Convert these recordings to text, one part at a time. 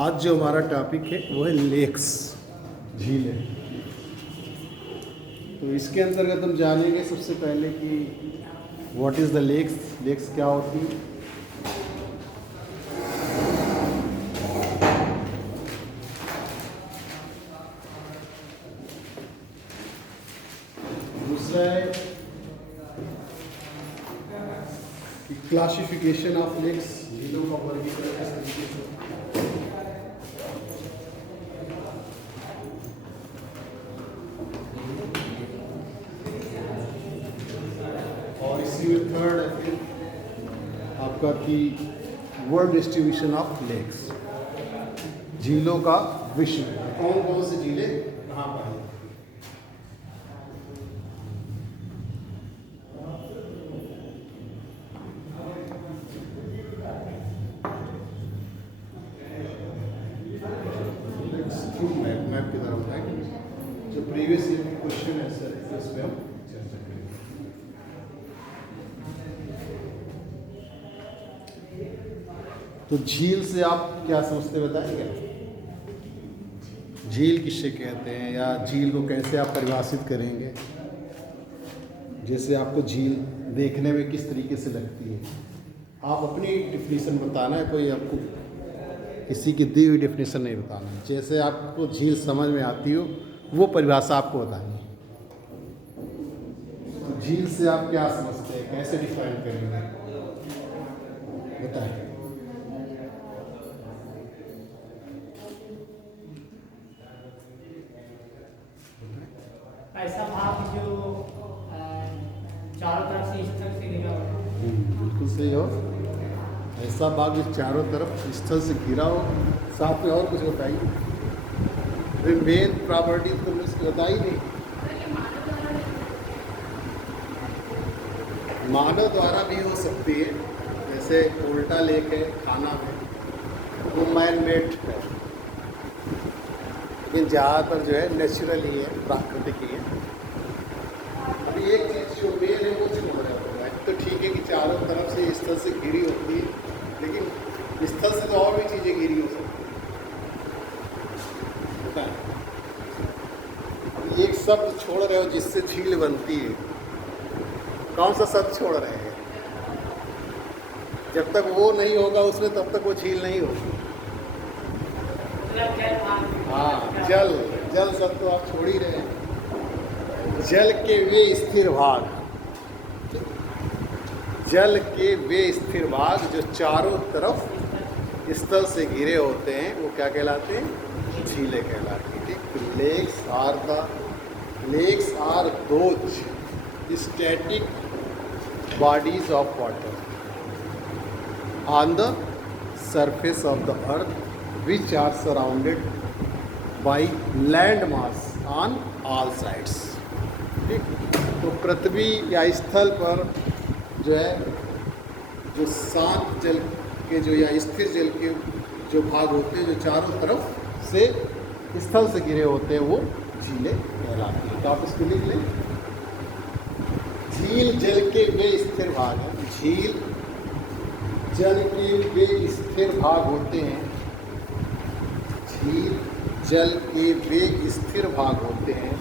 आज जो हमारा टॉपिक है वो है लेक्स, झीलें। तो इसके अंतर्गत हम जानेंगे सबसे पहले कि what is the lakes, lakes क्या होती है। दूसरा है कि क्लासिफिकेशन ऑफ लेक्स, झीलों का वर्गीकरण किस तरीके से। और इसी में थर्ड है फिर आपका कि वर्ल्ड डिस्ट्रीब्यूशन ऑफ लेक्स, झीलों का विश्व, कौन कौन से झीलें कहाँ पर हैं। मैप की तरफ है जो प्रीवियस ईयर की क्वेश्चन है सर, इस पे हम चर्चा करेंगे। तो झील से आप क्या समझते बताएंगे? झील किससे कहते हैं या झील को कैसे आप परिभाषित करेंगे? जैसे आपको झील देखने में किस तरीके से लगती है, आप अपनी डिफिनीशन बताना है, कोई आपको किसी की दी हुई डेफिनेशन नहीं बताना है। जैसे आपको झील समझ में आती हो वो परिभाषा आपको बतानी है। तो झील से आप क्या समझते हैं, कैसे डिफाइन करेंगे, बताएं। ऐसा भाग जो चारों तरफ से स्थल से घिरा हो। बिल्कुल सही हो। ऐसा बाग जो चारों तरफ स्थल से घिरा हो। साथ में और कुछ बताइए। मेन प्रॉपर्टी तो तुमने इसकी बताई नहीं। मानव द्वारा भी हो सकती है, जैसे उल्टा लेक है खाना में, वो मैन मेड है, लेकिन ज़्यादातर जो है नेचुरल ही है, प्राकृतिक ही है। अभी एक चीज़ जो मेन है वो छोड़ रहा है। तो ठीक है कि चारों तरफ से स्थल से घिरी होती है, लेकिन स्थल से तो और भी चीज़ें घिरी हो सकती है। अब एक शब्द छोड़ रहे हो जिससे झील बनती है, कौन सा शब्द छोड़ रहे हैं? जब तक वो नहीं होगा उसमें तब तक वो झील नहीं होगी। हाँ, जल, जल शब्द तो आप छोड़ ही रहे हैं। जल के वे स्थिर भाग, जल के वे स्थिर भाग जो चारों तरफ स्थल से घिरे होते हैं वो क्या कहलाते हैं? झीलें कहलाती हैं। ठीक, lakes are those static bodies of water on the surface of the earth which are surrounded by land mass on all sides. ठीक, तो पृथ्वी या स्थल पर जो है, जो शांत जल के जो या स्थिर जल के जो भाग होते हैं, जो चारों तरफ से स्थल से घिरे होते हैं, वो झीलें कहलाती हैं। तो आप इसको लिख लें। झील जल के वे स्थिर भाग हैं। झील जल के वे स्थिर भाग होते हैं। झील जल के वे स्थिर भाग होते हैं।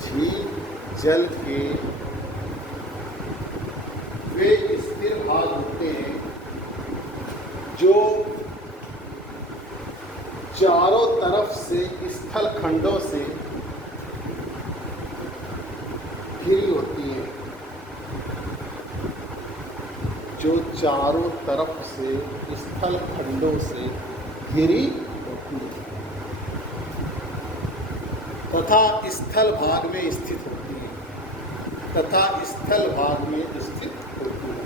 झील जल के वे स्थिर भाग होते हैं जो चारों तरफ से स्थल खंडों से घिरी होती है। जो चारों तरफ से स्थल खंडों से घिरी होती है तथा स्थल भाग में स्थित होती है, तथा स्थल भाग में स्थित होती है।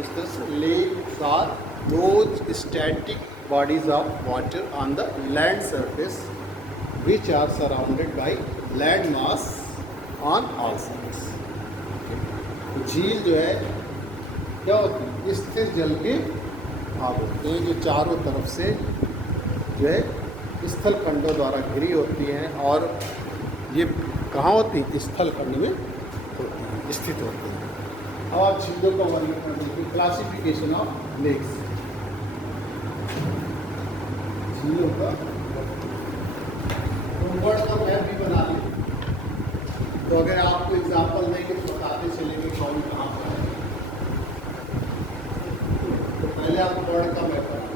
इस तरह से lakes are those static bodies of water on the land surface which are surrounded by land mass on all sides। तो झील जो है क्या होती है? स्थिर जल के भाग होते हैं जो चारों तरफ से जो है स्थल खंडों द्वारा घिरी होती हैं, और ये कहाँ होती हैं? स्थल खंड में होती हैं, स्थित होती हैं। अब आप झीलों का वर्णन देखिए, क्लासिफिकेशन ऑफ लेक्स, झीलों का वर्ल्ड का मैप भी बना लें, तो अगर आपको एग्जाम्पल देंगे तो बताते चलेंगे कौन कहाँ पर है। तो पहले आप वर्ल्ड का मैप बना लें।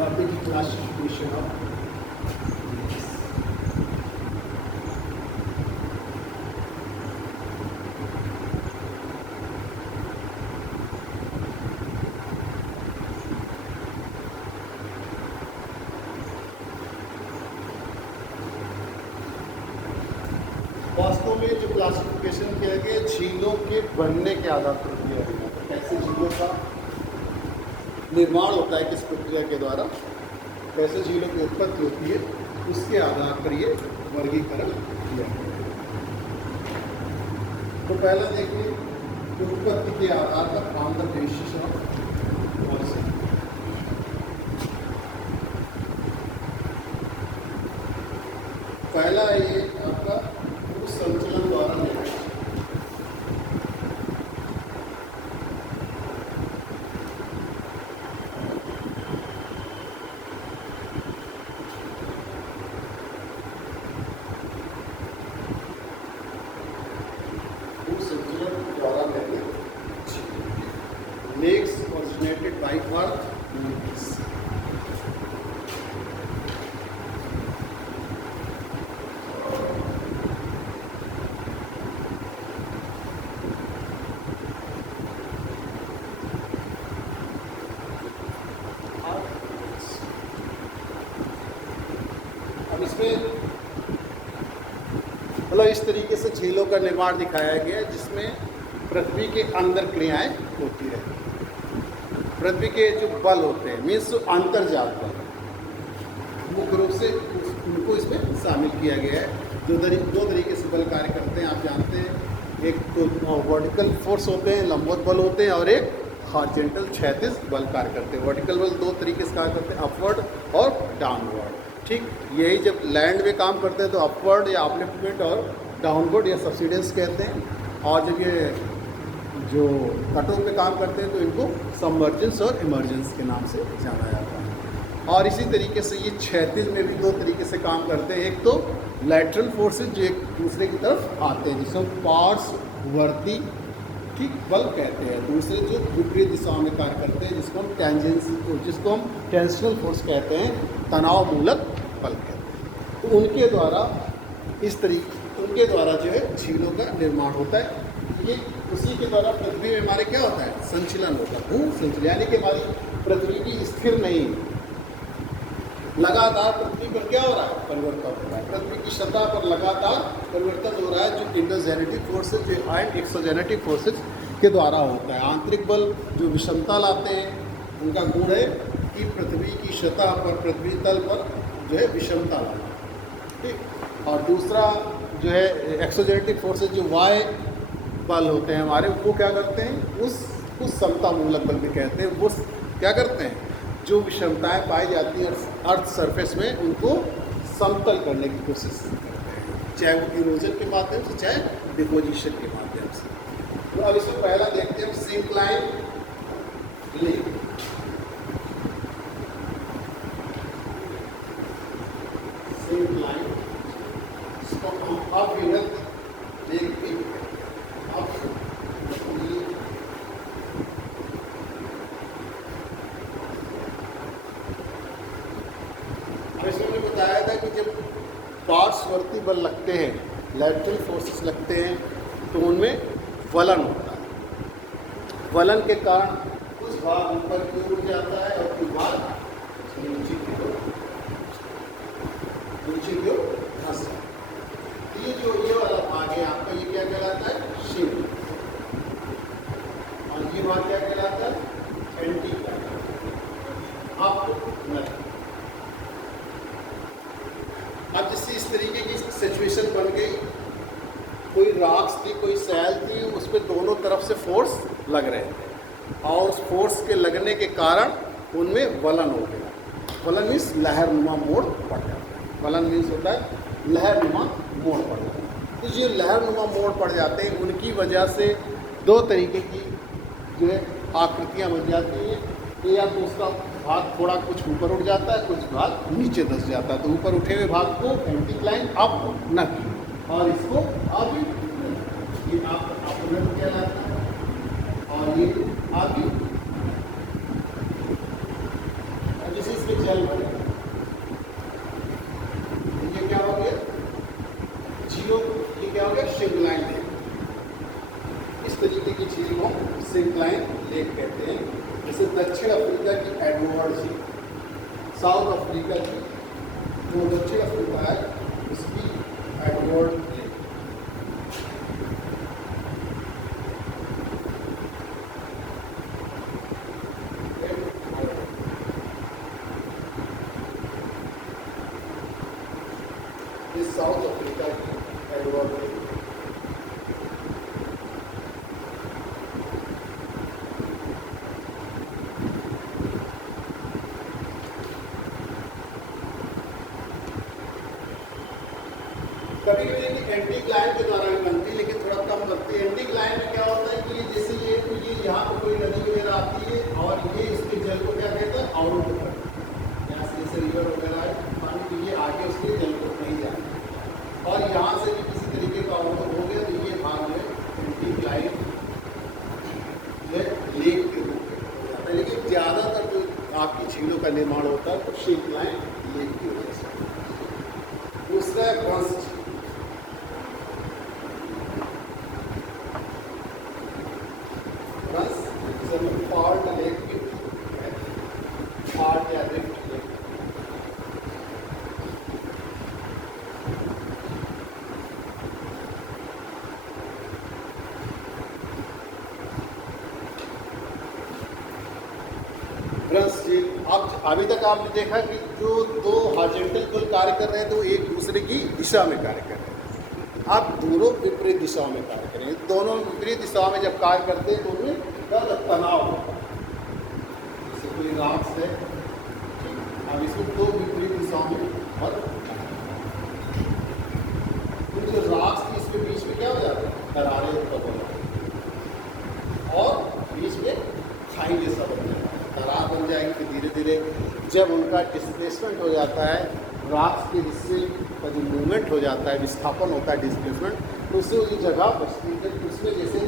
Rapid classification of lakes. वास्तव में जो क्लासिफिकेशन किया गया झीलों के बनने के आधार पर किया गया, तो कैसे झीलों का निर्माण होता है, किस प्रक्रिया के द्वारा कैसे झीलों की उत्पत्ति होती है, उसके आधार पर ये वर्गीकरण किया गया। तो पहला देखिए उत्पत्ति के आधार पर आंध्र बेसिस ऑफ मॉन्सून। पहला ये आपका उस संचलन द्वारा निर्मित lakes originated by earth movements. अब इसमें मतलब इस तरीके से झीलों का निर्माण दिखाया गया है जिसमें पृथ्वी के अंदर क्रियाएं होती रहती हैं। पृथ्वी के जो बल होते हैं मीन्स अंतर्जाल बल, मुख्य रूप से उनको इसमें शामिल किया गया है। दो तरीके से बल कार्य करते हैं, आप जानते हैं। एक तो वर्टिकल फोर्स होते हैं, लंबवत बल होते हैं, और एक हॉरिजॉन्टल क्षैतिज बल कार्य करते हैं। वर्टिकल बल दो तरीके से कार्य करते हैं, अपवर्ड और डाउनवर्ड। ठीक, यही जब लैंड में काम करते हैं तो अपवर्ड या अपलिफ्टमेंट और डाउनवर्ड या सब्सिडेंस कहते हैं, और जब ये जो तटों पे काम करते हैं तो इनको सबमर्जेंस और इमर्जेंस के नाम से जाना जाता है। और इसी तरीके से ये क्षैतिज में भी दो तरीके से काम करते हैं। एक तो लैटरल फोर्सेज जो एक दूसरे की तरफ आते हैं, जिसे हम पार्श्ववर्ती ठीक बल कहते हैं। दूसरे जो विपरीत दिशाओं में कार्य करते हैं, जिसको हम टेंशनल फोर्स कहते हैं, तनाव मूलक बल कहते हैं। तो उनके द्वारा जो है झीलों का निर्माण होता है। ये उसी के द्वारा पृथ्वी में हमारे क्या होता है, संचलन होता है, भू संचलन, यानी कि हमारी पृथ्वी की स्थिर नहीं, लगातार पृथ्वी पर क्या हो रहा है, परिवर्तन हो रहा है। पृथ्वी की सतह पर लगातार परिवर्तन हो रहा है, जो इंडोजेनेटिक फोर्सेज जो एंड एक्सोजेनेटिक फोर्सेज के द्वारा होता है। आंतरिक बल जो विषमता लाते हैं, उनका गुण है कि पृथ्वी की सतह पर, पृथ्वी तल पर जो है विषमता लाना, ठीक। और दूसरा जो है एक्सोजेनेटिक फोर्सेज जो वाय बल होते हैं हमारे, वो क्या करते हैं, उस समता मूलक बल भी कहते हैं। वो क्या करते हैं, जो विषमताएं पाई जाती हैं अर्थ सरफेस में, उनको समतल करने की कोशिश करते हैं, चाहे वो इरोजन के माध्यम से, चाहे डिपोजिशन के माध्यम से। तो अब इसमें पहला देखते हैं सिंक्लाइन लेक। सिंक्लाइन, इसको हम अविरत लेक भी बताया था कि जब पार्श्ववर्ती बल लगते हैं, लैटरल फोर्सेस लगते हैं, तो उनमें वलन होता है। वलन के कारण कुछ भाग ऊपर की ओर जाता है और कुछ भाग नीचे की ओर धंस जाता है। ये वाला भाग है आपका, ये क्या कहलाता है, शिव, और ये भाग क्या कहलाता है, एंटीक्लाइन। अब जिससे इस तरीके की सिचुएशन बन गई, कोई राक्स थी, कोई सैल थी, उस पर दोनों तरफ से फोर्स लग रहे थे, और उस फोर्स के लगने के कारण उनमें वलन हो गया। वलन मीन्स लहरनुमा मोड़ पड़ जाता है। वलन मीन्स होता है लहरनुमा मोड़ पड़ जाता है। तो जो लहरनुमा मोड़ पड़ जाते हैं, उनकी वजह से दो तरीके की जो है आकृतियाँ बन जाती हैं। या तो उसका भाग थोड़ा कुछ ऊपर उठ जाता है, कुछ भाग नीचे धंस जाता है। तो ऊपर उठे हुए भाग को एंटीक्लाइन अपनत, और इसको अभिनत, ये अपनत कहलाता है, और ये अभिनत। जैसे इसमें जल भरे, ये क्या हो गया, ये क्या हो गया, सिंक्लाइन लेक। इस तरीके की झील को सिंक्लाइन लेक कहते हैं। जैसे दक्षिण अफ्रीका की एडवर्ड झील, साउथ अफ्रीका की जो दक्षिण अफ्रीका है उसकी एडवर्ड लेक। इस साउथ अफ्रीका की एडवर्ड लेक। कभी कभी एंटीक्लाइन के द्वारा भी बनती है, लेकिन थोड़ा कम बनती है। एंटीक्लाइन में क्या होता है कि ये जैसे ये यहाँ पर कोई नदी वगैरह आती है, और ये इसके जल को क्या कहते हैं, आउट करता है। यहाँ से जैसे रिवर वगैरह है पानी, तो ये आगे उसके जल को नहीं जाता, और यहाँ से भी किसी तरीके का आउट हो गया, तो ये भाग जो है एंटीक्लाइन लेक के रूप में हो जाता है। लेकिन ज़्यादातर जो आपकी झीलों का निर्माण होता है तो सिंक्लाइन लेक की वजह से। दूसरा है फॉल्ट लेक की, फॉल्ट या रिफ्ट लेक। ब्रंश झील, अब अभी तक आपने देखा कि जो दो हॉरिजॉन्टल बल कार्य कर रहे हैं तो एक दूसरे की दिशा में कार्य कर रहे हैं। आप दोनों विपरीत दिशाओं में कार्य करेंगे। दोनों विपरीत दिशाओं में जब कार्य करते हैं तो उनमें क्या होता है? तनाव होता है। जैसे कोई राक्स है, अब इसको दो विपरीत दिशाओं में और जो राक्स थी इसके बीच में क्या हो जाता है? दरारें उत्पन्न हो जाती हैं और बीच में खाई जैसा बन जाता है, दरार बन जाएगी। तो धीरे धीरे जब उनका डिस्प्लेसमेंट हो जाता है, राक्स के हिस्से का जो मूवमेंट हो जाता है, विस्थापन होता है, डिस्प्लेसमेंट, तो उससे वो जो जगह बचती है उसमें जैसे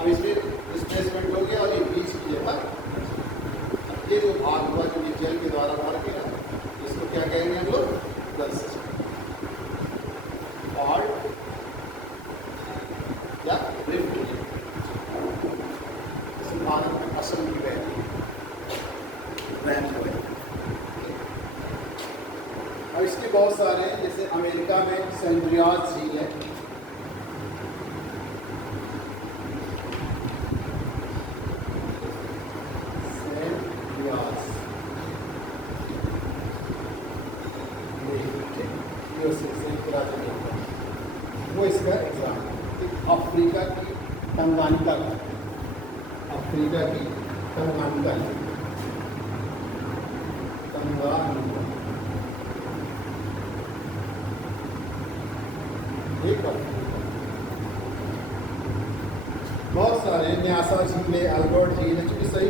अब इसमें डिस्प्लेसमेंट हो गया और ये बीच की जगह, ये जो भाग हुआ जो जल के द्वारा भर गया, इसको क्या कहेंगे हम लोग? दस्ट और या रिफ्ट। भारत में असम की वैन हो गई। और इसके बहुत सारे हैं, जैसे अमेरिका में सेंट एंड्रियास झील है, वो इसका एग्जाम। अफ्रीका की तंगानिका का, अफ्रीका की तंगानिका तंगानिका एक बहुत सारे न्यासा झील है, अल्बर्ट झील है, चूँकि सही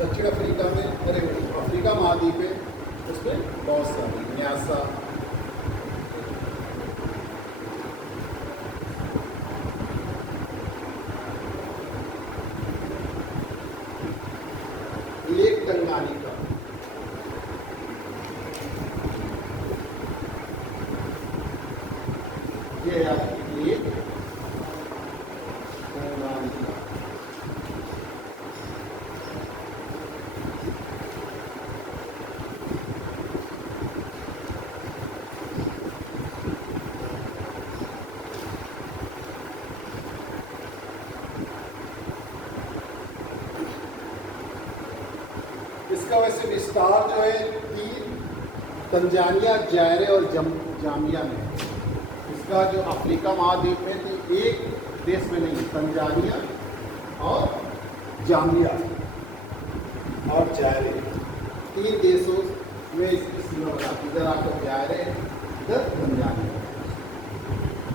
दक्षिण अफ्रीका में, अरे अफ्रीका महाद्वीप है, उसमें बहुत सारे न्यासा, लेक तंगानिका, ये है आपकी लेक तंगानिका। इसका वैसे विस्तार जो है कि तंजानिया, जायरे और जाम्बिया में है। इसका जो अफ्रीका महाद्वीप में थी, एक देश में नहीं, तंजानिया और जाम्बिया और जायरे, तीन देशों में इसकी सीमा बनाती। इधर आपका जायरे, इधर तंजानिया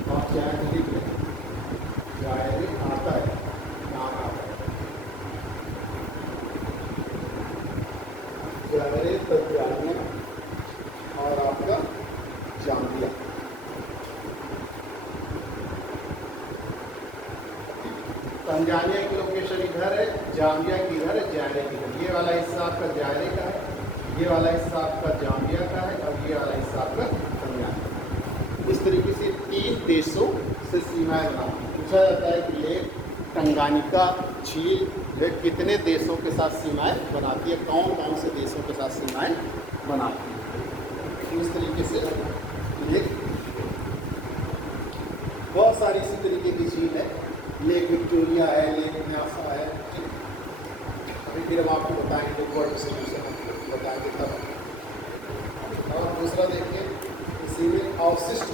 और जायरे जायरे आता है, नाम आता है जायरे, तंजानिया और आपका जाम्बिया। तंजानिया की लोकेशन इधर है, जाम्बिया की इधर है, जायरे की इधर। ये वाला हिस्सा आपका जायरे का है, ये वाला हिस्सा आपका जाम्बिया का है और ये वाला हिस्सा आपका तंजानिया। इस तरीके से तीन देशों से सीमाएं बनाती हैं। पूछा जाता है कि लेक तंगानिका झील वे कितने देशों के साथ सीमाएं बनाती है, कौन कौन से देशों के साथ सीमाएं बनाती है। इस तरीके से लेक, बहुत सारी इसी तरीके की झील है। लेक विक्टोरिया है, लेक न्यासा है। अभी फिर हम आपको बताएंगे, वर्ल्ड सोल्यूशन बताएंगे तब। और दूसरा देखिए, इसी में अवशिष्ट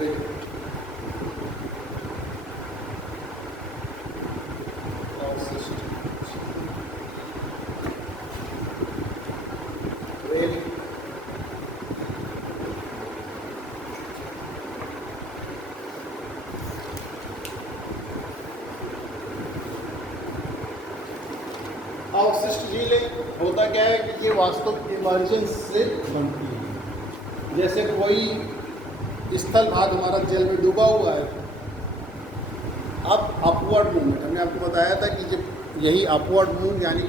लेक, अवशिष्ट रेल, अवशिष्ट झीलें होता क्या है कि ये वास्तव इमरजेंस से बनती है। जैसे कोई स्थल भाग हमारा जल में डूबा हुआ है, अब अपवर्ड मूवमेंट, हमने आपको बताया था कि जब यही अपवर्ड मूव यानी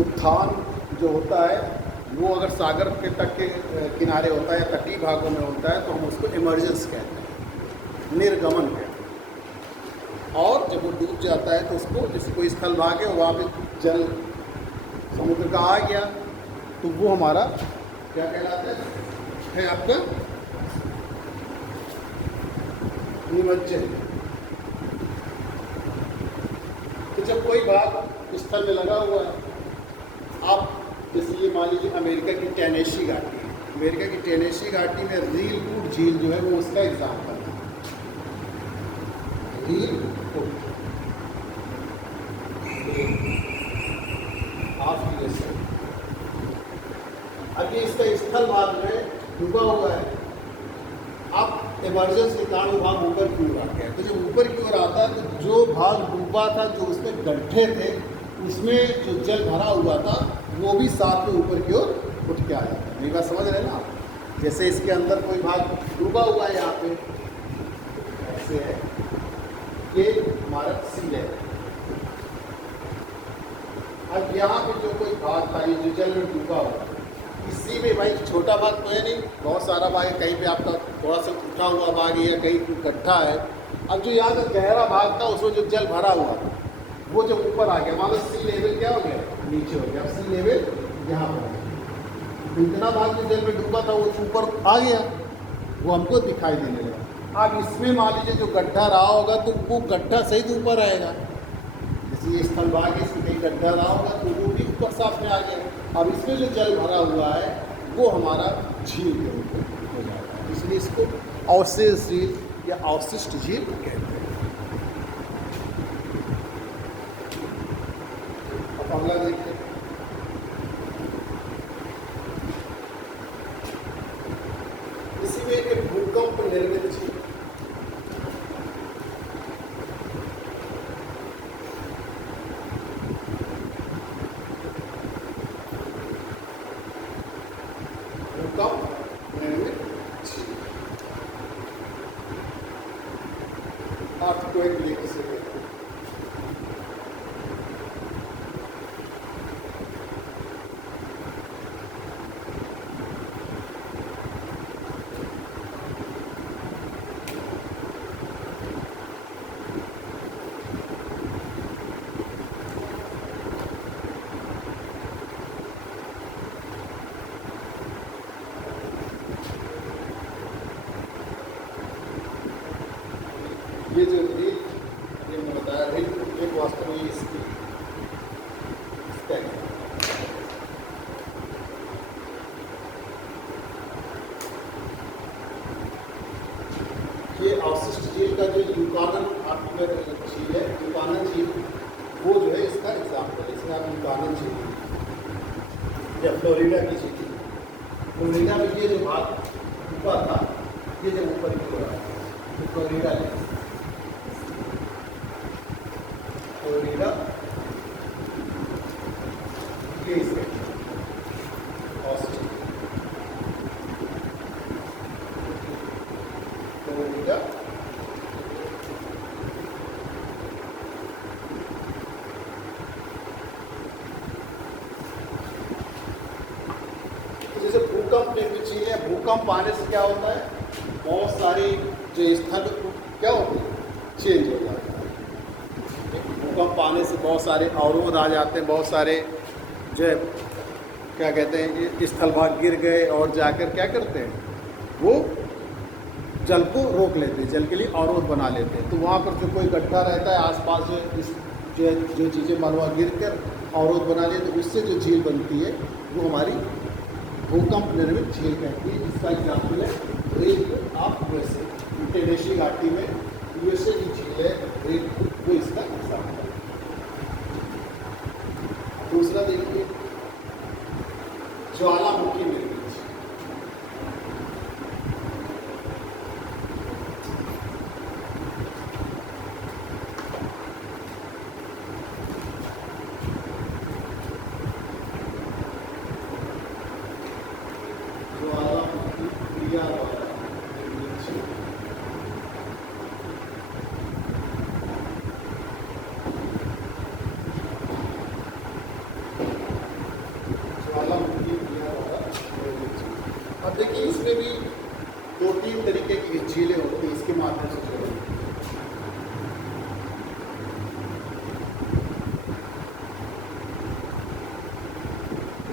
उत्थान जो होता है वो अगर सागर के तट के किनारे होता है या तटीय भागों में होता है तो हम उसको इमरजेंस कहते हैं, निर्गमन कहते हैं। और जब वो डूब जाता है तो उसको, जैसे कोई स्थल भाग है वहाँ पे जल समुद्र का आ गया तो वो हमारा क्या कहलाता है आपका निमज्जन। तो जब कोई भाग स्थल में लगा हुआ है, आप जैसे ये मान लीजिए अमेरिका की टेनेसी घाटी है, अमेरिका की टेनेसी घाटी में रील फूड झील जो है वो उसका एग्जाम्पल है। रील फूड अब ये इसका स्थल भाग में डूबा हुआ है। अब इमरजेंसी के कारण भाग ऊपर की ओर आ गया है। तो जब ऊपर की ओर आता है तो जो भाग डूबा था, जो उसमें गड्ढे थे, उसमें जो जल भरा हुआ था वो भी साथ में ऊपर की ओर उठ के आया था। मेरी बात समझ रहे हैं ना? जैसे इसके अंदर कोई भाग डूबा हुआ है, यहाँ पे ऐसे है, ये हमारा सील है। अब यहाँ पे जो कोई भाग था ये जो जल में डूबा हुआ, इसी में भाई छोटा भाग तो है नहीं, बहुत सारा भाग है। कहीं पे आपका थोड़ा सा उठा हुआ भाग है या कहीं इकट्ठा है। अब जो यहाँ का गहरा भाग था उसमें जो जल भरा हुआ था वो जब ऊपर आ गया, मान लो सी लेवल क्या हो गया, नीचे हो गया। अब सी लेवल यहाँ पर है, इतना भाग जो जल में डूबा था वो ऊपर आ गया, वो हमको दिखाई देने लगा। अब इसमें मान लीजिए जो गड्ढा रहा होगा तो वो गड्ढा सहित ऊपर आएगा। जैसे ये स्थल भाग है, इसमें कहीं गड्ढा रहा होगा तो वो भी ऊपर साफ में आ गया। अब इसमें जो जल भरा हुआ है वो हमारा झील के रूप में हो जाएगा, इसलिए इसको अवशेष झील या अवशिष्ट झील कहते हैं। अब अगला देखते हैं। इसी में एक भूकंप निर्मित झील, earthquake लेके से ये जो रेल, ये मैं बताया रेल एक वास्तव में इसका ये अवशिष्ट झील का जो यूकानन झील है, यूकानन झील वो जो है इसका एग्जाम्पल है। इसमें आप यूकानन झील या फ्लोरिडा की झील, फ्लोरिडा में ये जो भाग ऊपर था ये जब ऊपर की ओर आया तो फ्लोरिडा है, फ्लोरिडा ये इसका फ्लोरिडा जैसे भूकंप निर्मित झील है, भूकंप आने से क्या होता है, बहुत सारी जो स्थल क्या होती है, चेंज हो जाता है। भूकंप आने से बहुत सारे अवरोध आ जाते हैं, बहुत सारे जो है क्या कहते हैं ये स्थल भाग गिर गए और जाकर क्या करते हैं वो जल को रोक लेते हैं, जल के लिए अवरोध बना लेते हैं। तो वहाँ पर जो कोई गड्ढा रहता है आसपास जो चीज़ें मानवा गिर कर अवरोध बना लेते हैं, उससे जो झील बनती है वो हमारी भूकंप निर्मित झील कहती है। जिसका एग्जाम्पल है रेल ऑफ यूएसए, टेनेसी घाटी में यूएसए की झील है रेल, वो इसका एग्जाम्पल है। दूसरा देखिए ज्वालामुखी निर्मित झील, ज्वालामुखी क्रिया द्वारा निर्मित झील। ज्वालामुखी क्रिया द्वारा निर्मित झील। अब देखिए इसमें भी 2-3 तरीके की झीलें होती हैं, इसके माध्यम से जो है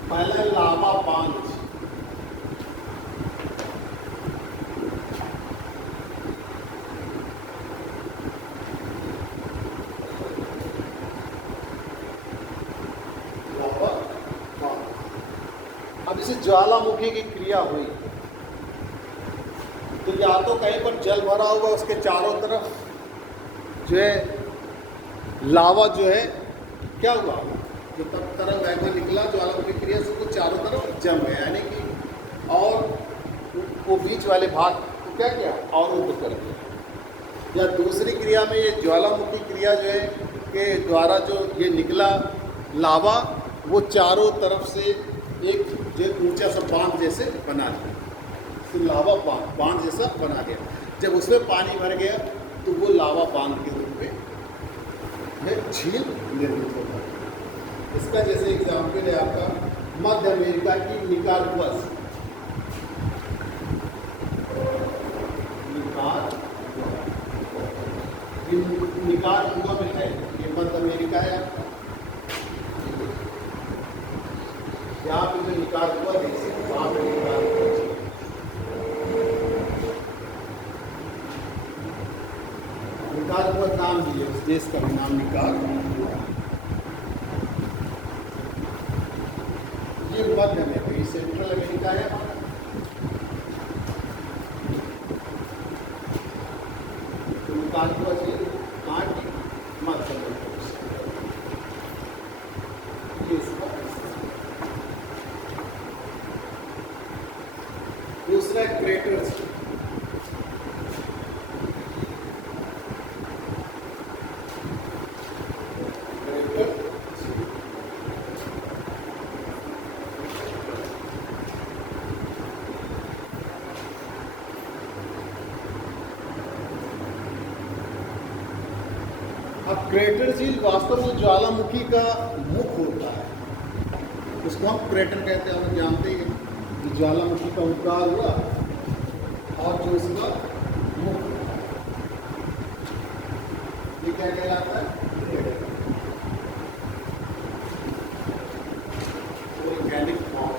पहला लावा बांध, अब इसे ज्वालामुखी की क्रिया हुई तो या तो कहीं पर जल भरा होगा, उसके चारों तरफ जो है लावा जो है क्या हुआ, जो तब तरंग वैगन निकला ज्वालामुखी क्रिया से, वो चारों तरफ जम गया, यानी कि और वो बीच वाले भाग को क्या किया और ऊपर कर दिया। या दूसरी क्रिया में ये ज्वालामुखी क्रिया जो है के द्वारा जो ये निकला लावा वो चारों तरफ से एक जो ऊंचा सा बांध जैसे बना दिया, तो लावा बांध जैसा बना गया। जब उसमें पानी भर गया तो वो लावा बांध के रूप में झील निर्मित होता है। इसका जैसे एग्जाम्पल है आपका मध्य अमेरिका की निकारागुआ। निकारागुआ में है, ये मध्य अमेरिका है। यहाँ पे जो निकारागुआ देख सकते वहाँ पे निकारागुआ नाम दिए उस देश का भी नाम निकारागुआ। ये मध्य अमेरिका, ये सेंट्रल अमेरिका है। निकारागुआ से मध्य अमेरिका, दूसरा क्रेटर्स। अब क्रेटर झील वास्तव में ज्वालामुखी का मुख होता है, उसको हम क्रेटर कहते हैं, हम जानते हैं कि ज्वालामुखी का उद्गार हुआ और जो इसका मुख, ये क्या कहलाता है, ऑर्गेनिक फॉर्म।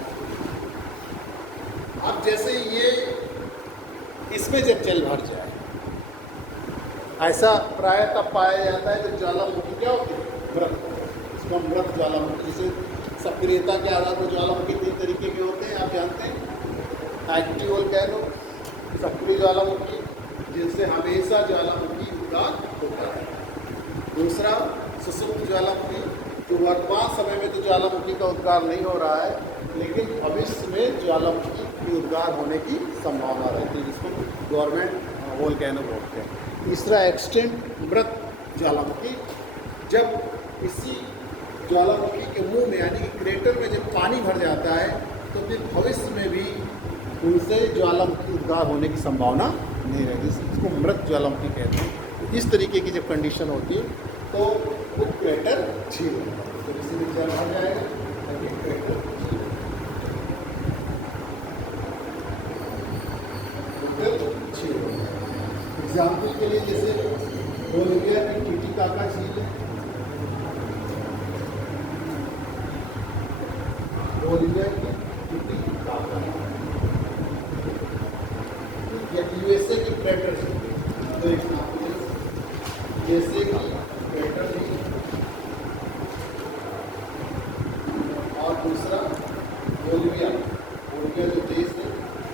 अब जैसे ये इसमें जब जल भर जाए, ऐसा प्राय तब पाया जाता है जब ज्वालामुखी क्या होती है, मृत, इसको हम मृत ज्वालामुखी, जिसे सक्रियता के आधार पर ज्वालामुखी 3 तरीके के होते हैं, आप जानते हैं। एक्टिव वोल्केनो, सक्रिय ज्वालामुखी जिनसे हमेशा ज्वालामुखी उद्गार होता है। दूसरा सुसुप्त ज्वालामुखी, जो वर्तमान समय में तो ज्वालामुखी का उद्गार नहीं हो रहा है, लेकिन भविष्य में ज्वालामुखी के उद्गार होने की संभावना रहती है, जिसको गवर्नमेंट वोल्केनो बोलते हैं। तीसरा एक्सटेंट मृत ज्वालामुखी, जब इसी ज्वालामुखी के मुंह में यानी कि क्रेटर में जब पानी भर जाता है तो फिर भविष्य में भी उनसे ज्वालामुखी उद्गार होने की संभावना नहीं रहती, इसको मृत ज्वालामुखी कहते हैं। इस तरीके की जब कंडीशन होती है तो वो क्रेटर झील होता है, तो इसी में जल भर जाएगा तभी क्रेटर झील होता है। एग्जाम्पल के लिए जैसे बोलिविया की टिटिकाका झील है, बोलिविया की टिटिकाका, या यूएसए की क्रेटर झील, तो एग्जाम्पल यूएसए की क्रेटर झील, और दूसरा बोलिविया, बोलिविया जो देश है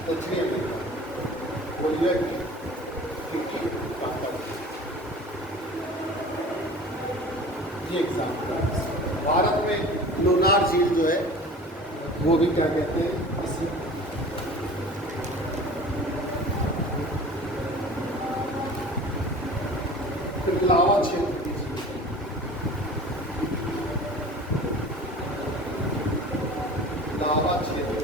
दक्षिणी अमेरिका, बोलिविया की ये एग्जाम्पल है। भारत में लोनार झील जो है वो भी क्या कहते हैं, इसी फिर लावा क्षेत्र, लावा क्षेत्र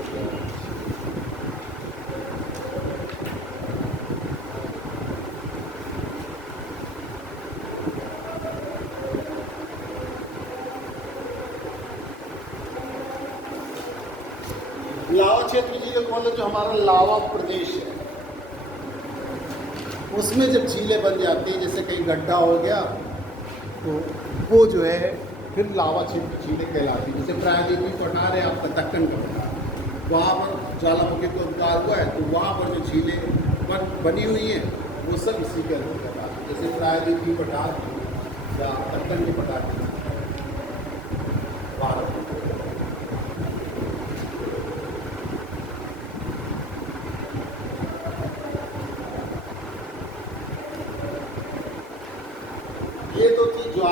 लावा क्षेत्र जी का मतलब जो हमारा लावा प्रदेश है, उसमें जब झीलें बन जाती हैं, जैसे कहीं गड्ढा हो गया तो वो जो है फिर लावा क्षेत्र झीलें कहलाती हैं। जैसे प्रायद्वीपीय पठार है आपका, दक्कन का पठार, वहाँ पर ज्वालामुखी का उद्गार हुआ है तो वहाँ पर जो झीलें बनी हुई हैं वो सब इसी के अंदर कहलाती हैं। जैसे प्रायद्वीपीय पठार या दक्कन के पठार भारत।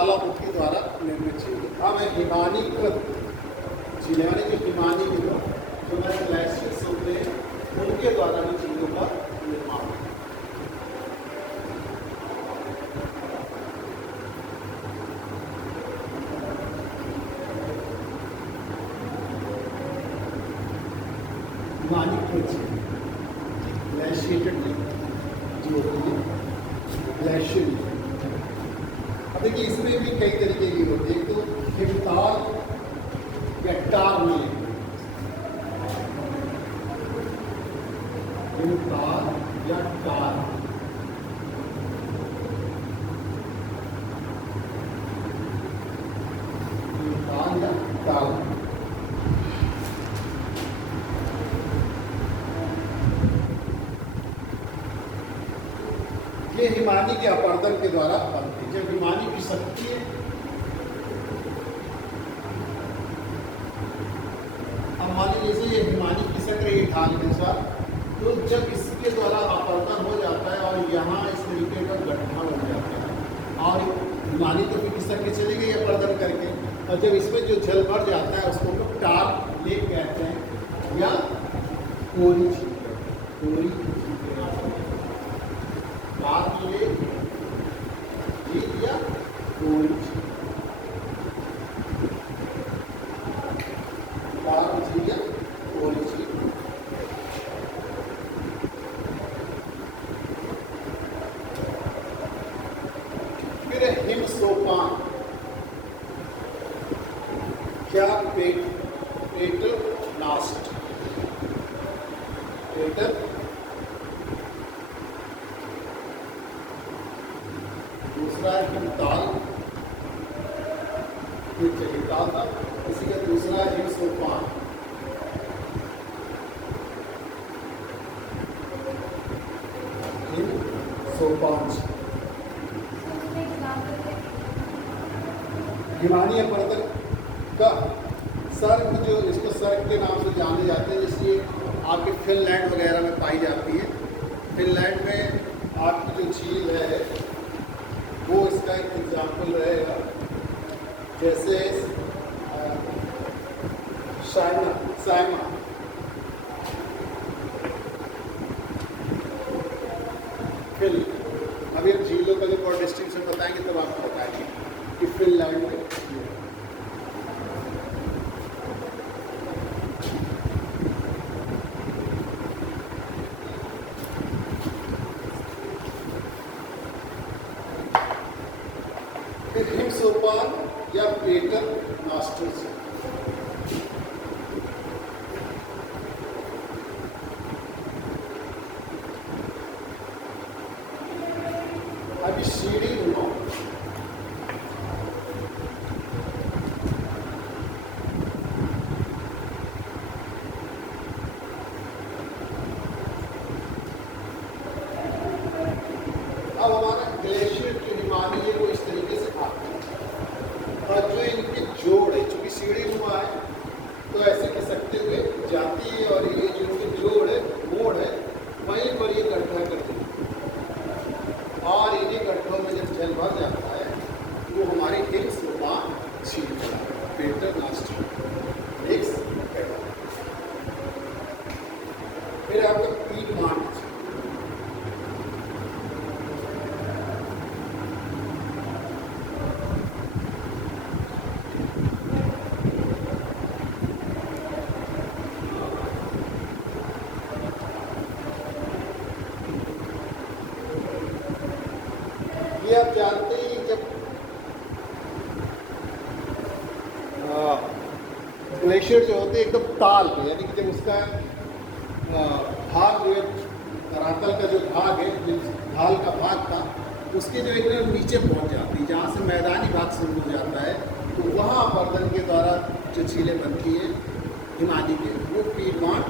ज्वालामुखी द्वारा निर्मित झील। अब है हिमानीकृत झीलें, यानी कि हिमानीकृत जो हमारे ग्लेशियर्स होते हैं उनके द्वारा भी झीलों का निर्माण होता है। हिमानीकृत झील ग्लेशिएटेड जो होती है ग्लेशियर। अब देखिए इसमें भी कई तरीके की होती है। एक तो हिमताल या टार मिले, हिमताल या टार, हिमताल या टार। ये हिमानी के अपर्दन के द्वारा बनती है। जब हिमानी खिसकती है, अब मान लीजिए जैसे ये हिमानी खिसक रही है ढाल के साथ, तो जब इसके द्वारा अपर्दन हो जाता है और यहाँ इस तरीके का गड्ढा बन जाता है और हिमानी तो फिर खिसक के चली गई अपर्दन करके, और जब इसमें जो जल भर जाता है उसको हम लोग टार लेक कहते हैं या कोरी झील, कोरी झील के नाम से टार लेक झील या कोरी झील, टार झील या कोरी झील। फिर हिम सोपान, क्या पेटल लास्ट, पेटल दूसरा है हिमताल, हिमताल था, इसी का दूसरा है हिम सोपान। हिम सोपान हिमानी अपर्दन का सर्ग, जो इसको सर्ग के नाम से जाने जाते हैं, जिसलिए आपके फिनलैंड वगैरह में पाई जाती है। फिनलैंड में आपकी जो झील है वो इसका एक एग्जाम्पल रहेगा, जैसे साइमा। फिल अभी हम झीलों का जब और डिस्टिंक्शन बताएंगे तब आपको बताएंगे कि फिनलैंड में हिम सोपान या पेटल नास्टर्स। अभी सीढ़ी नुमा, अब हमारा ग्लेशियर जो हिमानी है वो इस तरीके से आता है, और जो इनके जोड़ है, चूंकि सीढ़ी नुमा है तो ऐसे खिसकते हुए जाती है, और ये जो इनके जोड़ है, मोड़ है, वहीं पर ये गड्ढा करती है, और इन्हीं गड्ढों में जब जल भर जाता है वो हमारी हिम सोपान झील कहलाती है, पेटल नास्टर मिक्स कहलाता है। फिर आपका पीडमांट, ये आप जानते ही जब ग्लेशियर जो होते हैं एकदम ताल पे, यानी कि जब उसका भाग जो है धरातल का जो भाग है, जो ढाल का भाग था, उसके जो एकदम नीचे पहुंच जाती है, जहाँ से मैदानी भाग शुरू हो जाता है, तो वहाँ अपर्दन के द्वारा जो झीलें बनती हैं हिमानी के, वो पीडमांट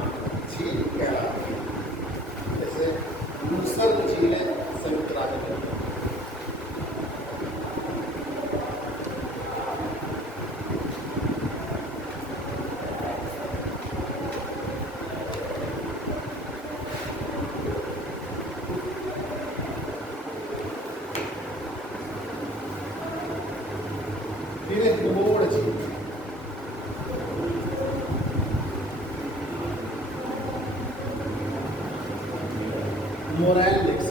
झील कहलाती है। जैसे मूसर झीलें संयुक्त राज्य में। मोरैन लेक्स।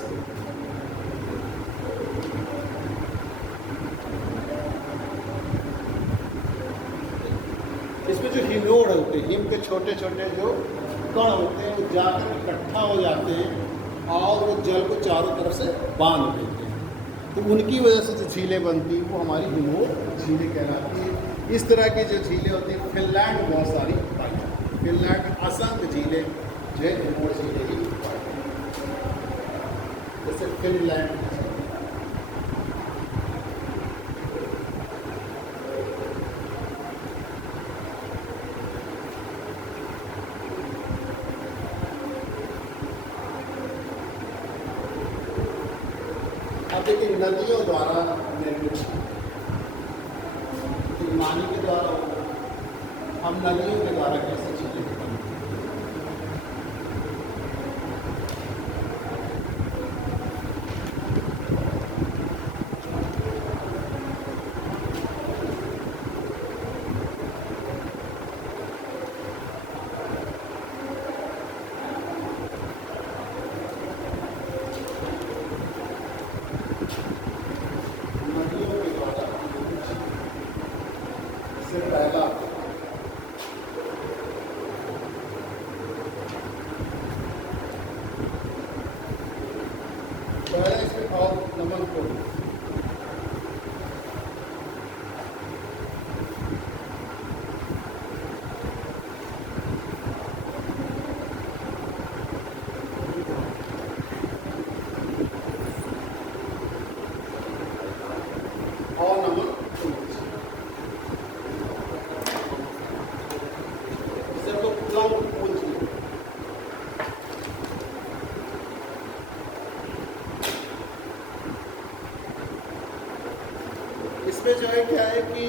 इसमें जो हिमोड होते हैं, हिम के छोटे छोटे जो कण होते हैं, वो जाकर इकट्ठा हो जाते हैं और वो जल को चारों तरफ से बांध देते हैं। तो उनकी वजह से जो झीलें बनती हैं वो हमारी हिमोड झीलें कहलाती हैं। इस तरह की जो झीलें होती हैं फिनलैंड में बहुत सारी पाई जाती हैं। फिनलैंड में असंख्य झीलें जो है हिमोड झीलें ही पाई जाती हैं। जैसे फिनलैंड देखिए नदियों द्वारा निर्मित, पानी के द्वारा हम नदियों के द्वारा कैसे चीजें बनाते हैं। पहला इसमें और नमन को और नमन इसमें जो है क्या है कि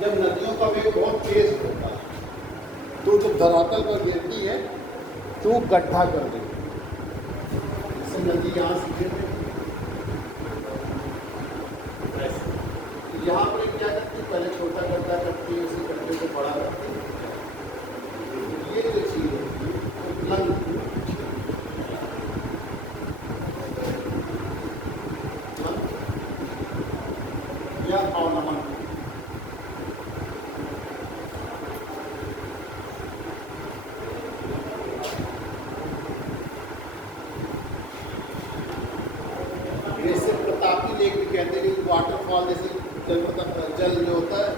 जब नदियों का वेग बहुत तेज होता है तो जब धरातल पर गिरती है तो वो गड्ढा कर देती है। जैसे नदी यहाँ से गिर यहाँ पर क्या करती है, पहले छोटा गड्ढा करती है, उसी गड्ढे को बड़ा करती है। ये जो चीज होती है या अवनमन। जैसे प्रतापी लेक भी कहते हैं कि वाटरफॉल, जैसे जल जो होता है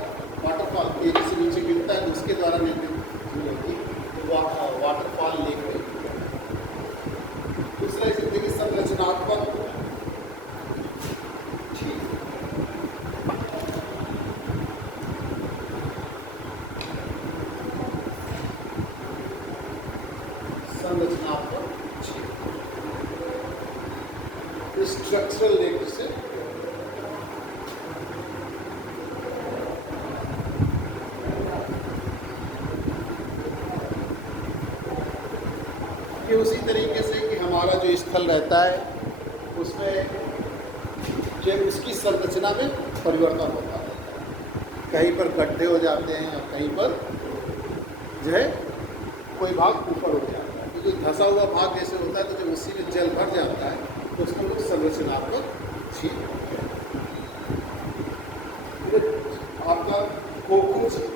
वाटरफॉल तेजी से नीचे गिरता है तो उसके द्वारा निर्मित होती है वाटरफॉल लेक में। दूसरा इसे देखिए संरचनात्मक स्ट्रक्चरल लेक से कि उसी तरीके से कि हमारा जो स्थल रहता है उसमें जो उसकी संरचना में परिवर्तन होता है। कहीं पर गड्ढे हो जाते हैं और कहीं पर जो है कोई भाग ऊपर उठ जाता है। तो जो धंसा हुआ भाग जैसे होता है तो जब उसी में जल भर जाता है तो उसको लोग संरचनात्मक झील आपका कोकू झील।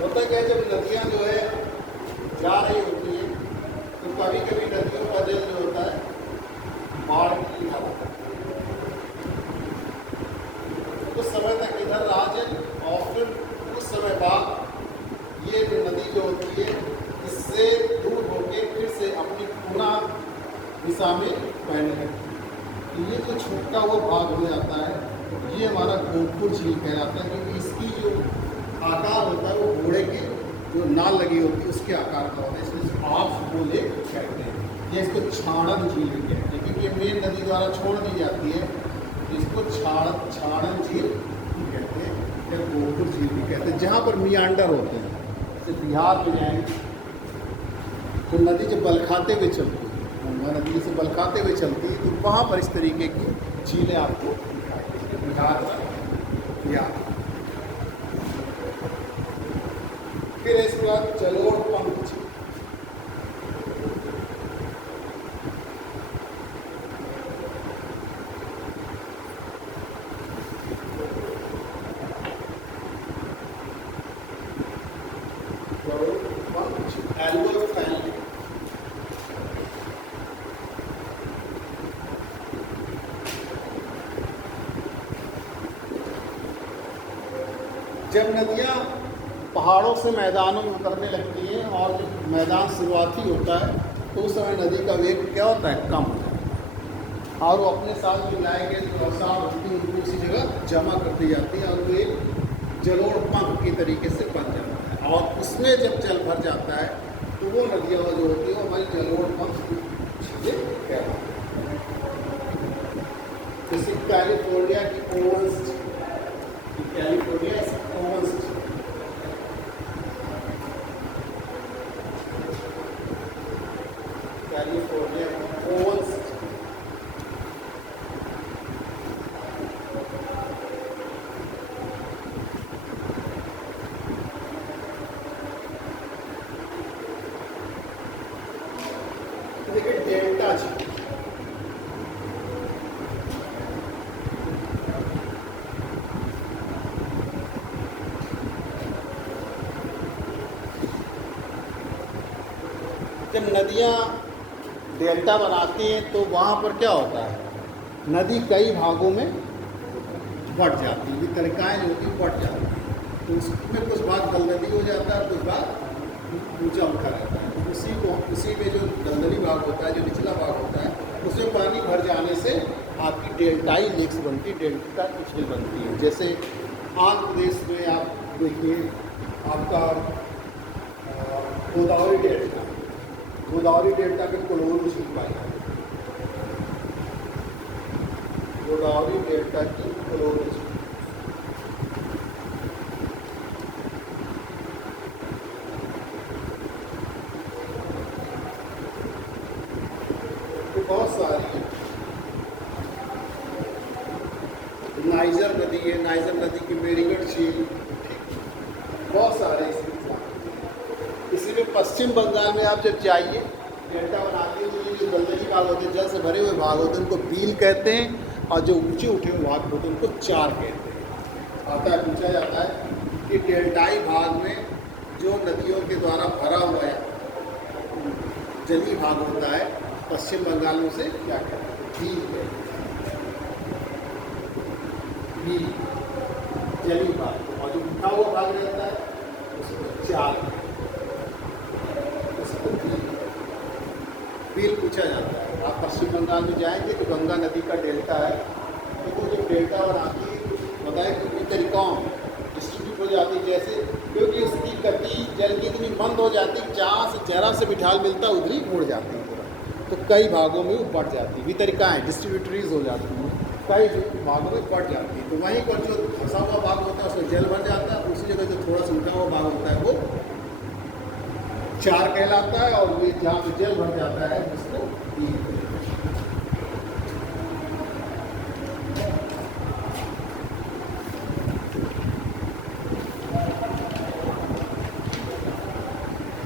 होता क्या है, जब नदियाँ जो है जा रही होती है तो कभी कभी नदियों का जल जो होता है बाढ़ की हालत कुछ समय तक इधर रहा जल और फिर कुछ समय बाद ये जो नदी जो होती है इससे दूर होकर फिर से अपनी पूरा दिशा में बहने लगती है। तो ये जो छूटता हुआ भाग हो जाता है ये हमारा गोपुर झील कहलाता है, क्योंकि इसकी जो आकार होता है वो घोड़े की जो नाल लगी होती है उसके आकार का होता है, इसलिए ऑफ को लेक कहते हैं। ये इसको छाड़न झील भी कहते हैं क्योंकि ये मेन नदी द्वारा छोड़ दी जाती है, इसको छाड़न झील भी कहते हैं या गोपुर झील भी कहते हैं। जहाँ पर मियांडर होते हैं, जैसे बिहार में जाएंगे तो नदी जब बलखाते हुए चलती है गंगा नदी जैसे बलखाते हुए चलती है, तो वहाँ पर इस तरीके की झीलें आपको बिहार में या फिर इसके बाद जलोढ़ पंख झील। एल्बो फैमिली जब नदियाँ पहाड़ों से मैदानों में उतरने लगती हैं और जब मैदान शुरुआती होता है तो उस समय नदी का वेग क्या होता है, कम होता है और वो अपने साथ जो लाए गए जो अवसाद होती है उनको उसी जगह जमा कर दी जाती है और वो एक जलोढ़ पंख के तरीके से बन जाता है। और उसमें जब जल भर जाता है तो वो नदियाँ जो होती है वो हमारी जलोढ़ पंख झीलें कहलाती हैं। जैसे कैलिफोर्निया की ओवंस झील, कैलिफोर्निया ओवंस झील, कैलिफोर्निया ओवंस झील। देखिए डेल्टा झील, जब नदियाँ डेल्टा बनाती हैं तो वहाँ पर क्या होता है, नदी कई भागों में बट जाती है, वितरिकाएँ जो होती हैं बट जाती हैं, तो उसमें कुछ भाग दलदली हो जाता है, कुछ भाग ऊंचा उठा रहता है। उसी में जो दलदली भाग होता है, जो निचला भाग होता है, उसमें पानी भर जाने से आपकी डेल्टाई लेक्स बनती है, डेल्टा की झील बनती है। जैसे आंध्र प्रदेश में आप देखिए आपका गोदावरी डेल्टा, गोदावरी डेल्टा के कोलोन झील पाई जाती है, गोदावरी डेल्टा की कोलोन झील। बहुत सारी नाइजर नदी है, नाइजर नदी की मेरीगढ़ झील, बहुत सारे इसी में पश्चिम बंगाल में आप जब जाइए डेल्टा बनाते हैं तो ये जो दलदली भाग होते हैं, जल से भरे हुए भाग होते हैं उनको बील कहते हैं और जो ऊंचे उठे हुए भाग होते हैं उनको चार कहते हैं। आता है, पूछा जाता है कि डेल्टाई भाग में जो नदियों के द्वारा भरा हुआ है जलीय भाग होता है पश्चिम बंगाल में उसे क्या कहते हैं, बील कहते हैं, बील जलीय भाग। और जो उठा हुआ भाग रहता है उसको चार, उसको बील पूछा जाता है। आप पश्चिम बंगाल में जाएंगे तो गंगा नदी का डेल्टा है, तो वो जो डेल्टा बनाती है बताए कि तरीकाओं डिस्ट्रीब्यूट हो जाती है, जैसे क्योंकि उसकी गति जल की इतनी मंद हो जाती है, जहाँ से जरा से भी ढाल मिलता है उधर ही मुड़ जाती है पूरा, तो कई भागों में वो बढ़ जाती है, वितरिकाएँ डिस्ट्रीब्यूटरीज हो जाती हैं, कई भागों में बढ़ जाती है। तो वहीं पर जो फंसा हुआ भाग होता है उसमें जल भर जाता है, उसी जगह जो थोड़ा सा उठा हुआ भाग होता है वो चार कहलाता है, और ये जहाँ पे जल भर जाता है उसको बील कहते हैं।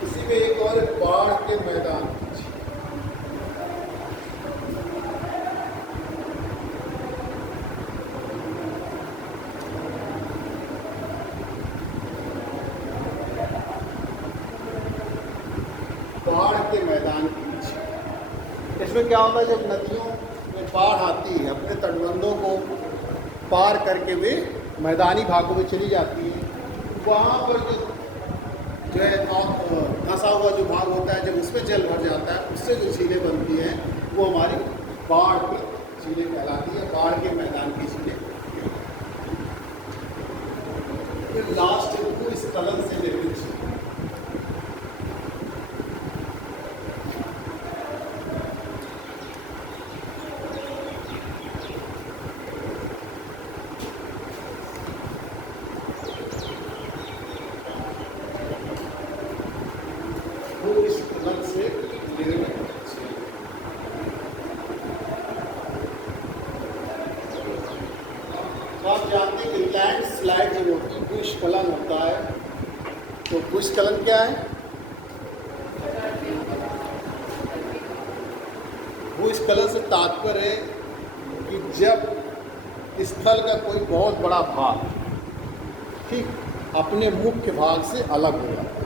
इसी में एक और बाढ़ के मैदान, बाढ़ के मैदान के पीछे इसमें क्या होता है, जब नदियों में बाढ़ आती है अपने तटबंधों को पार करके वे मैदानी भागों में चली जाती है, वहाँ पर जो है धंसा हुआ जो भाग होता है जब उसमें जल भर जाता है उससे जो झीलें बनती हैं वो हमारी बाढ़ की झीलें कहलाती है, बाढ़ के मैदान की झीलें। फिर लास्ट भूस्खलन से निर्मित झील, भूस्खलन से निर्मित झील। भूस्खलन होता है। तो भूस्खलन क्या है? भूस्खलन से तात्पर्य है कि जब स्थल का कोई बहुत बड़ा भाग ठीक अपने मुख्य भाग से अलग हो जाता है,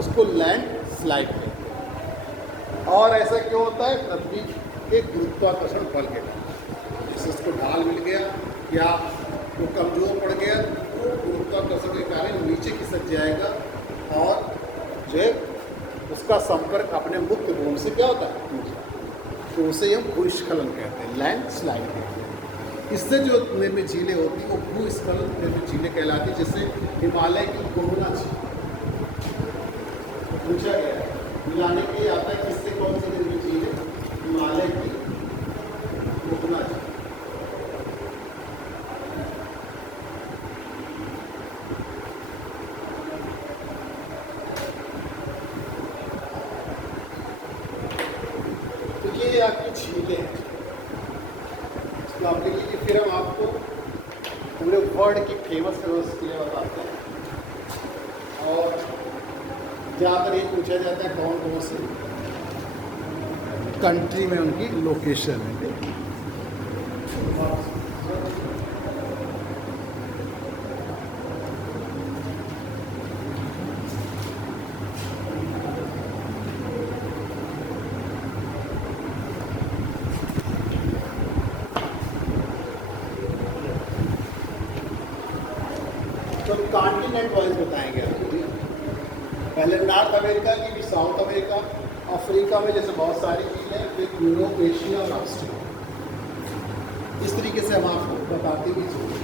उसको लैंड स्लाइड कहते हैं। और ऐसा क्यों होता है? पृथ्वी के गुरुत्वाकर्षण बल के कारण, जैसे उसको ढाल मिल गया या वो कमज़ोर पड़ गया, तो गुरुत्वाकर्षण के कारण नीचे खिसक जाएगा और जो है उसका संपर्क अपने मुख्य भूमि से क्या होता है? टूट जाता है। तो उसे हम भूस्खलन कहते हैं, लैंड स्लाइड कहते हैं। इससे जो निर्मित झीलें होती हैं वो भूस्खलन निर्मित झीलें कहलाती हैं। जैसे हिमालय की गोमुना झील पूछा गया है, मिलाने के लिए आता है किससे कौन सी निर्मित झील है? हिमालय की गोमुना झील। तो ये आपकी झीलें हैं। तो आप देखिए कि फिर हम आपको पूरे वर्ल्ड की फेमस झीलें बताते हैं। और ज़्यादातर ये पूछा जाता है कौन कौन से कंट्री में उनकी लोकेशन है। तो कॉन्टिनेंट वाइज बताएंगे आपको। पहले नॉर्थ अमेरिका की, भी साउथ अमेरिका, अफ्रीका में जैसे बहुत सारी चीज़ें हैं, फिर यूरोप, एशिया और ऑस्ट्रेलिया। इस तरीके से हम आपको बताते हुए चलेंगे।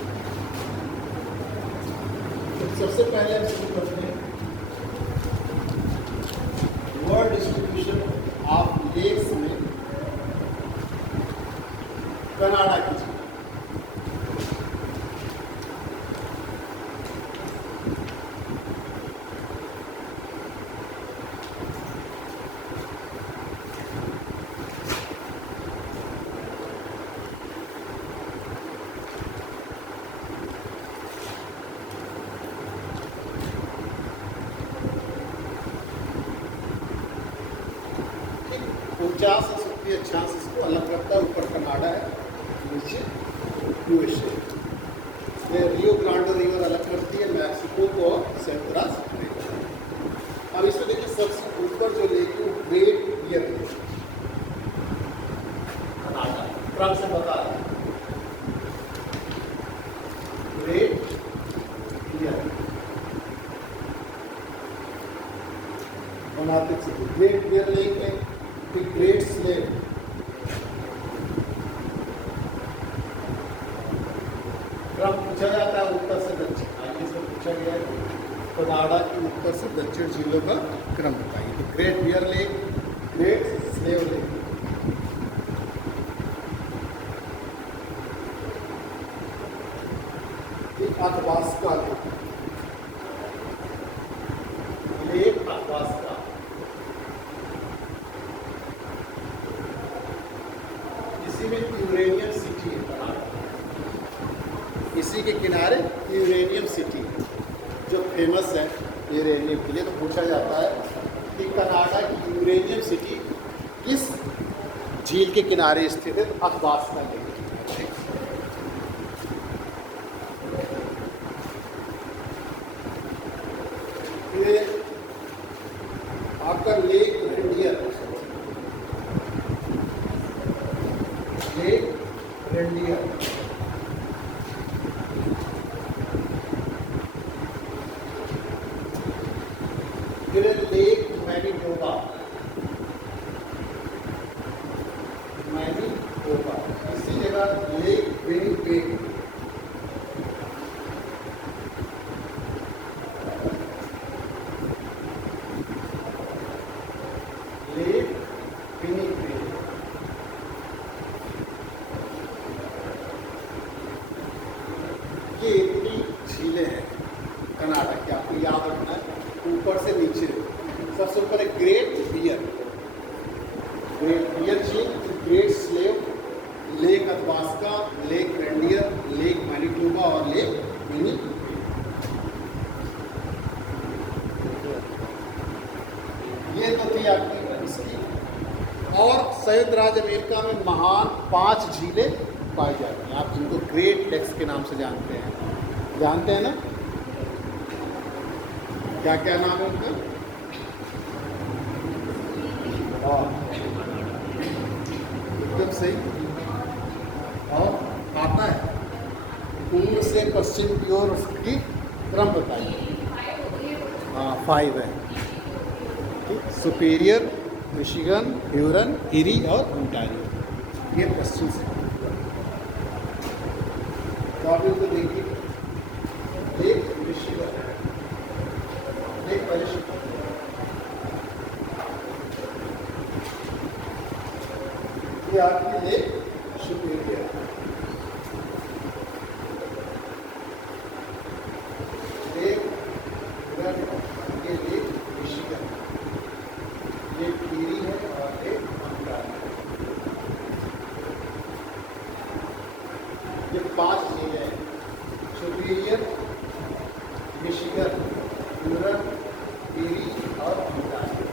तो सबसे पहले हम शुरू करते हैं वर्ल्ड डिस्ट्रीब्यूशन ऑफ लेक्स में कनाडा की चीज़। उनचास से सुक्ति अक्षांश इसको अलग करता है। ऊपर कनाडा है, नीचे यूएसए। ये रियो ग्रांडे रिवर अलग करती है मैक्सिको को और सेंट्रल अमेरिका। अब इसमें देखिए सबसे ऊपर जो लेक है वो ग्रेट बियर लेक, कनाडा क्रम से बता रहे हैं। ग्रेट बियर बनाते से ग्रेट बियर लेक है। The Great Slave, क्रम पूछा जाता है उत्तर से दक्षिण। आगे से पूछा गया है कनाडा की उत्तर से दक्षिण झीलों का क्रम बताइए। तो Great Bear Lake, Great Slave Lake, Athabasca Lake, Lake Athabasca. इसी में यूरेनियम सिटी है कनाडा। इसी के किनारे यूरेनियम सिटी जो फेमस है यूरेनियम के लिए। तो पूछा जाता है कि कनाडा की यूरेनियम सिटी किस झील के किनारे स्थित है? अथवास्का लेक। ये आपका लेक रेंडियर, लेक रेंडियर फिर लेक मैनिटोबा, मैनिटोबा। इसी जगह लेक विनिपेग, लेक विनिपेग। ये इतनी झीलें हैं कनाडा की, आपको याद रखना है ऊपर से नीचे। सबसे ऊपर है ग्रेट बियर, ग्रेट बियर झील, Great Slave, Lake Athabasca, Lake Reindeer, Lake Manitoba और लेक विनिपेग। और संयुक्त राज्य अमेरिका में महान 5 झीलें पाई जाती हैं, आप जिनको ग्रेट लेक्स के नाम से जानते हैं ना? क्या क्या नाम है उनका? एकदम सही। और आता है पूर्व से पश्चिम की ओर, उसकी क्रम बताइए। हाँ 5 है। सुपीरियर, मिशिगन, ह्यूरन, इरी और ओंटारियो, ये पश्चिम से। तो आप इनको देखिए, एक मिशिगन, एक परिशिगन, ये आपकी लेक सुपीरियर, एक ये लेक मिशिगन, ये ईरी है और एक ओंटारियो। ये 5 झीलें हैं, सुपीरियर, मिशिगन, ह्यूरन, ईरी और Ontario.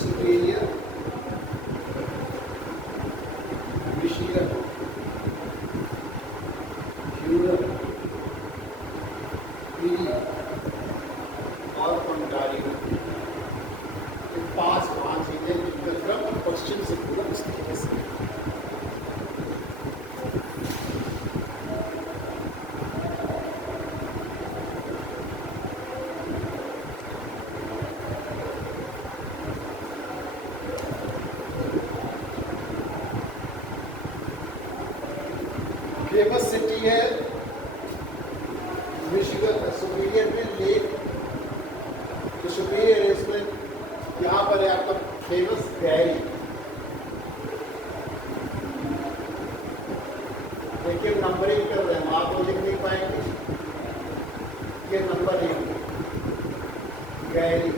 Superior, Michigan, Huron, Erie और ओंटारियो, ये 5 झीलें जिनका क्रम पश्चिम से पूरा इस तरह से। फेमस सिटी है मिशिगन, सुपीरियर में लेक, जो सुपीरियर है उसमें यहाँ पर है आपका फेमस गैरी। देखिए नंबरिंग कर रहे हैं, आप तो लिख नहीं पाएंगे। ये नंबर 1 गैरी,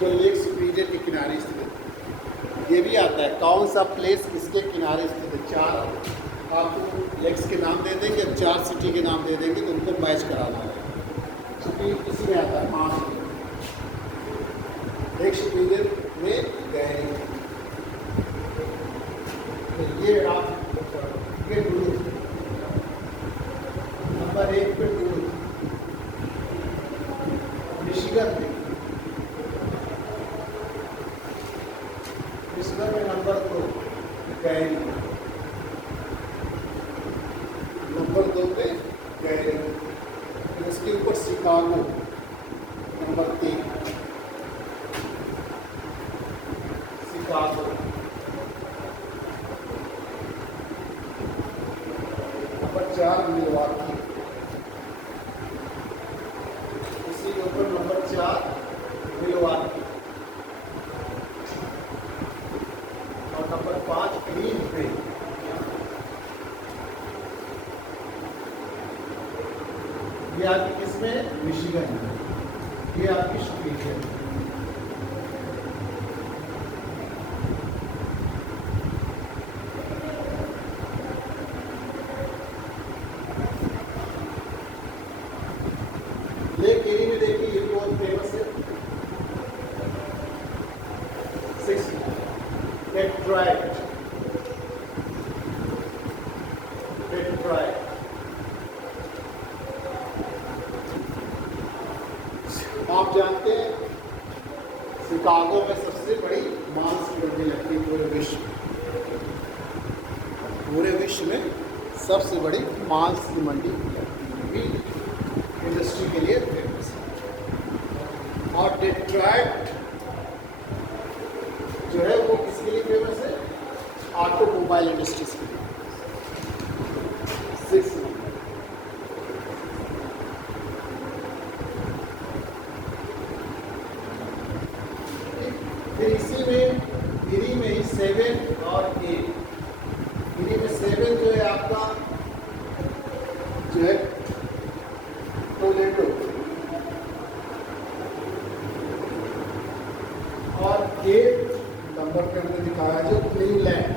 जो लेक सुपीरियर के किनारे स्थित है। ये भी आता है कौन सा प्लेस किसके किनारे स्थित है। 4 आपको लेक्स के नाम दे देंगे, 4 सिटी के नाम दे देंगे, तो उनको मैच कराना है। सुपीरियर किसी में आता है 5, एक सुपीरियर में गहरी, तो ये आप ये डूलूथ, नंबर 1 पे डूलूथ। मिशिगन में, मिशिगन में नंबर 2 गैरी, नंबर 2 पे गैरी। फिर इसके ऊपर शिकागो नंबर 3, शिकागो। नंबर 4 मिलवाकी, इसी के ऊपर नंबर 4 मिलवाकी। और नंबर 5 ग्रीन पे। ये आपकी किसमें? मिशिगन में। ये आपकी सुपीरियर। लेक एरी में देखिए, ये भी बहुत फेमस है। 6 डेट्रॉइट, डेट्रॉइट। आप जानते हैं शिकागो में सबसे बड़ी मांस की मंडी लगती है पूरे विश्व में। पूरे विश्व में सबसे बड़ी मांस की मंडी लगती है, इंडस्ट्री के लिए फेमस है। और डेट्रॉइट जो है वो किसके लिए फेमस है? ऑटोमोबाइल इंडस्ट्रीज के लिए। 6 नंबर। फिर इसी में गिरी में ही 7 और 8। गिरी में 7 जो है आपका जो है टोलेडो, और 8 नंबर पे हमने दिखाया जो क्लीवलैंड।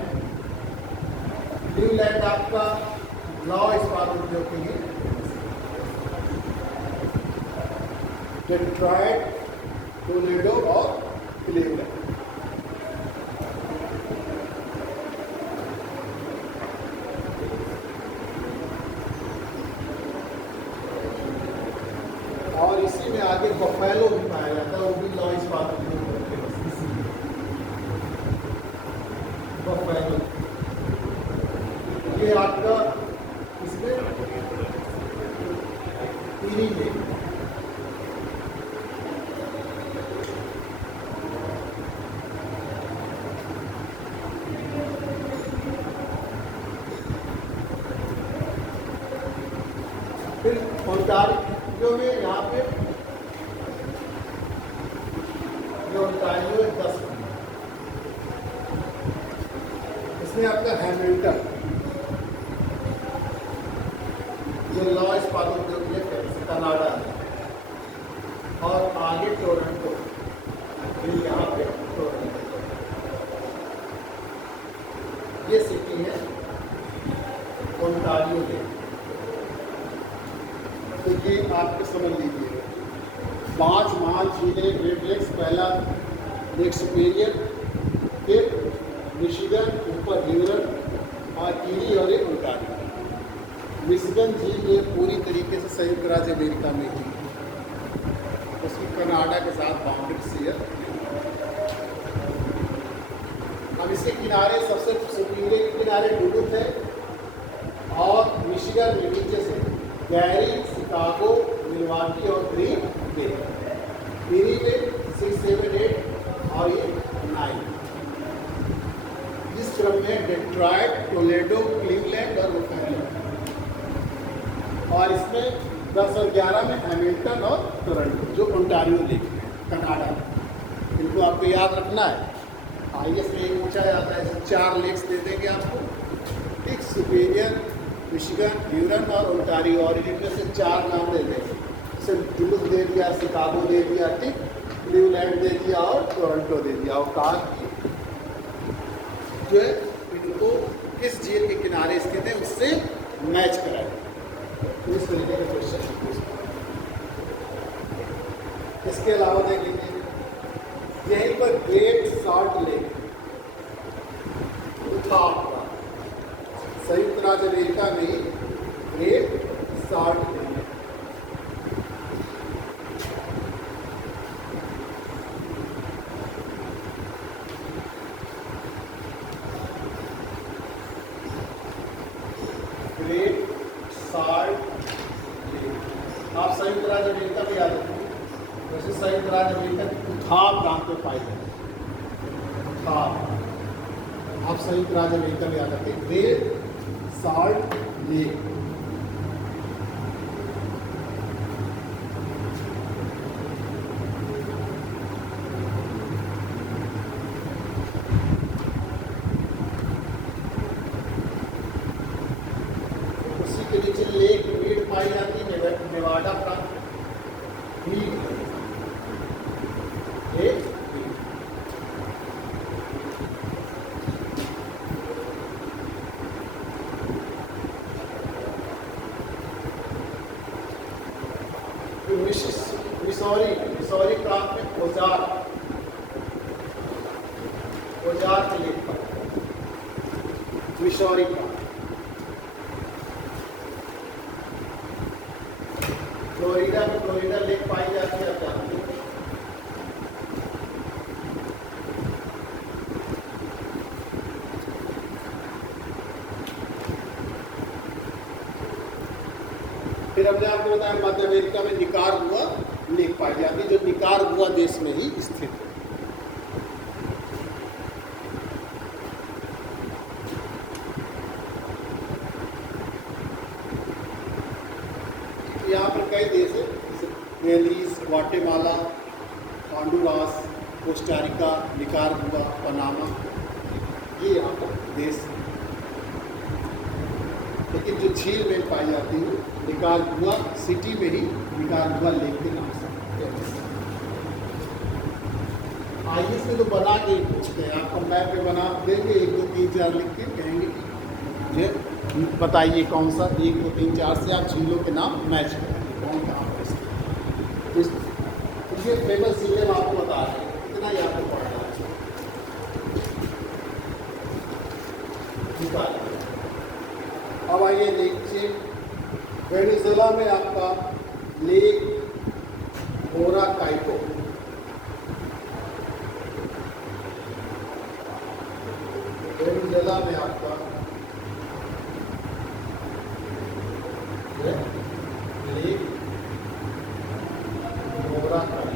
क्लीवलैंड आपका लौ इस्पात उद्योग के लिए। डेट्रॉइट, टोलेडो और क्लीवलैंड। और इसी में आगे बफेलो भी पाया जाता है, वो भी लॉ इस्पात बफेलो। ये आपका इसमें पीली में फिर ओंटारियो में यहाँ पे जो ओंटारियो 10, इसमें आपका हैमिल्टन जो लॉ इस्पात उद्योग है कनाडा है, और आगे टोरंटो, फिर यहाँ पे टोरंटो, ये सिटी है ओंटारियो में। तो ये आपको समझ लीजिए 5 महान झीलें ग्रेट लेक्स, पहला लेक सुपीरियर, फिर मिशिगन, ऊपर ह्यूरन और ईरी और एक ओंटारियो। मिशिगन झील ये पूरी तरीके से संयुक्त राज्य अमेरिका में थी, उसकी कनाडा के साथ बाउंड्री शेयर। अब इसके किनारे सबसे सुपीरियर के किनारे डुलुथ है, और मिशिगन में नीचे से गैरी, शिकागो, मिलवाकी और ग्रीन बे। ईरी में 6, 7, 8 और ये 9। इस क्रम में डेट्रॉयट, टोलेडो, क्लीवलैंड और बफेलो, और इसमें 10 और 11 में हैमिल्टन और टोरंटो जो ओंटारियो लेक है कनाडा में। इनको आपको याद रखना है। आईएएस में एक पूछा जाता है, 4 लेक्स दे देंगे आपको, ठीक, सुपीरियर, मिशिगन, ह्यूरन और ओंटारियो, और इनमें से 4 नाम दे देंगे। जैसे डुलुथ दे दिया, शिकागो दे दिया, ठीक, क्लीवलैंड दे दिया और टोरंटो दे दिया, और कहा कि जो है इनको किस झील के किनारे स्थित है उससे मैच कराए। तो इस तरीके का क्वेश्चन इसके अलावा देख लीजिए यहीं पर ग्रेट सॉल्ट लेक था, संयुक्त राज्य अमेरिका में ही Great Salt Lake. Great Salt Lake आप संयुक्त राज्य अमेरिका में याद रखेंगे। वैसे संयुक्त राज्य अमेरिका की उठाव प्रांत में पाई जाती है, उठाव आप संयुक्त राज्य अमेरिका में याद रखें। ग्रेट सॉल्ट लेक उसी के नीचे लेक मीड पाई जाती है नेवाडा प्रांत में। लेक मिसौरी प्रांत में ओजार के लेक पर मिसौरी प्रांत। फ्लोरिडा में फ्लोरिडा लेक पाई जाती है, आप जानते हैं। फिर हमने आपको बताया मध्य अमेरिका में निकारागुआ लेक पाई जाती है, जो निकारागुआ देश में ही स्थित है। यहाँ पर कई देश है, जैसे Belize, Guatemala, Honduras, Costa Rica, Nicaragua, Panama, ये यहाँ पर देश है। लेकिन जो झील में पाई जाती है निकारागुआ सिटी में ही निकारागुआ लेक के नाम से। आईएएस में तो बना के ही पूछते हैं, आपको मैप पे बना देंगे, 1, 2, 3, 4 लिख के कहेंगे कि जो बताइए कौन सा 1, 2, 3, 4 से आप झीलों के नाम मैच करेंगे, कौन कहाँ पर। ये फेमस जिले में आपको बता रहे हैं, इतना ही आपको पढ़ना है। निकालिए। अब आइए देखिए, वेनेजुएला में आपका लेक मोराकाइटो, वेनेजुएला में आपका लेक मोराकाइटो,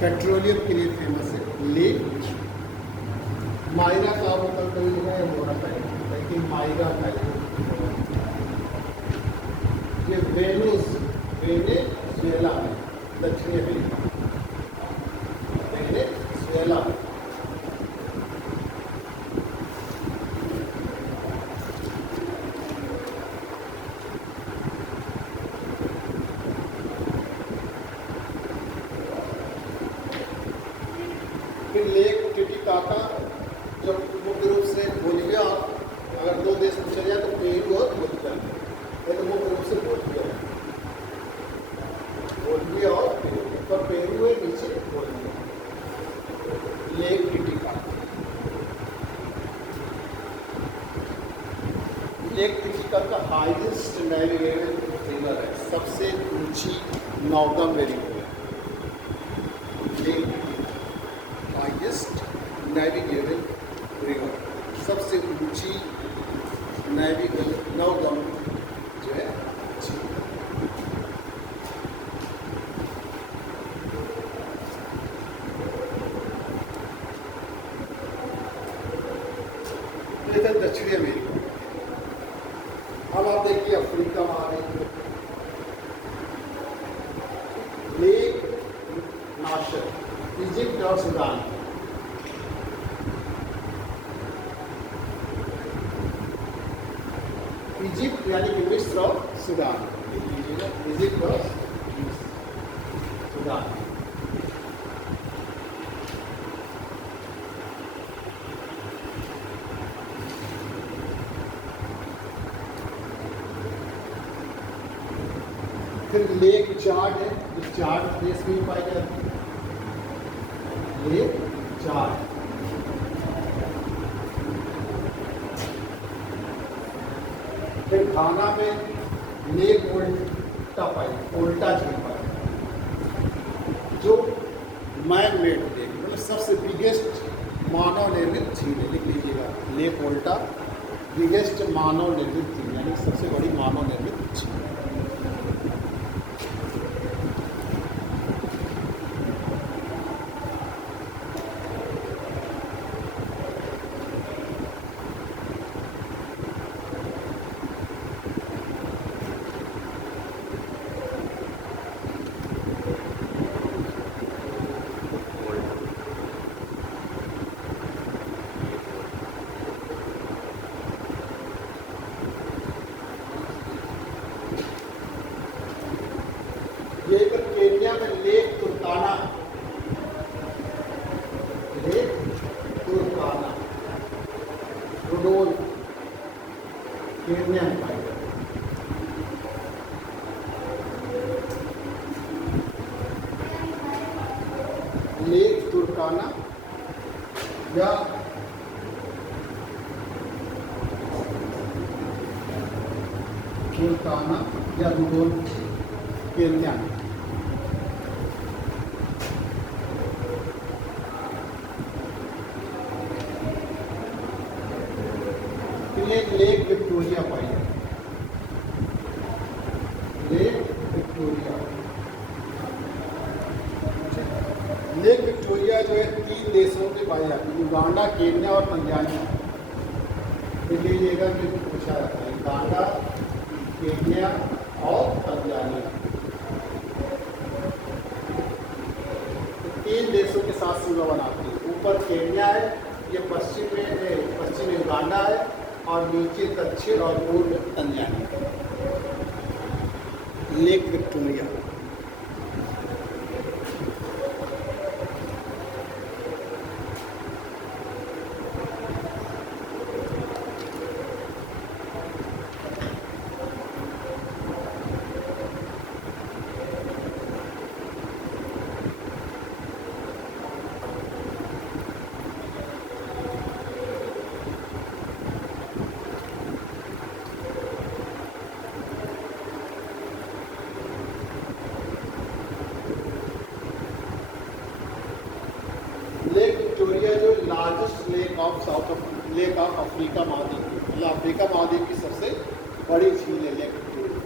पेट्रोलियम के लिए फेमस है। लेक मायरा का मतलब कोई है मोराकाइटो, लेकिन मायरा काइटो। ये वेनेजुएला है, दक्षिणी अमेरिका, वेनेजुएला। फिर लेक टिटिकाका, जब मुख्य रूप से बोलिविया, अगर दो देश पूछा जाए तो पेरू और बोलिविया, तो मुख्य रूप से बोलिविया और पेरू, पर पेरू है नीचे Bolivia. Lake Titicaca, lake Titicaca highest navigable river है, सबसे ऊंची नौगम रिवर है। लेक हाईएस्ट नेविगेबल रिवर, सबसे ऊंची नेविगेबल नौगम जो है झील। इधर दक्षिणी अमेरिका। अब आप देखिए अफ्रीका में आ रही है लेक नाशर, इजिप्ट और सूडान। इजिप्ट यानी कि मिस्र और सूडान, इजिप्ट और सूडान। फिर लेक चाड है, जो चाड देश में पाई जाती है। लेक चाड, फिर घाना में लेक ओल्टा झील पाई, जो मैन मेड लेक, मतलब सबसे बिगेस्ट मानव निर्मित झील है। लिख लीजिएगा, लेक ओल्टा बिगेस्ट मानव निर्मित झील, यानी सबसे बड़ी मानव निर्मित झील। ये इधर केन्या में लेक तुर्काना, रुडोल, केन्या में पाई जाती है। लेक तुर्काना या रुडोल, केन्या में। लेक विक्टोरिया पाई जाती है। लेक विक्टोरिया, लेक विक्टोरिया जो है 3 देशों में पाई जाती है, युगांडा, केन्या और तंजानिया। देख लीजिएगा कि पूछा जाता है, युगांडा, केन्या और तंजानिया, 3 देशों के साथ सीमा बनाती है। ऊपर केन्या है, ये पश्चिम युगांडा है, और नीचे दक्षिण और पूर्व Tanzania. Lake Victoria. Lake of Africa महाद्वीप की, मतलब अफ्रीका महाद्वीप की सबसे बड़ी झील है लेक विक्टोरिया।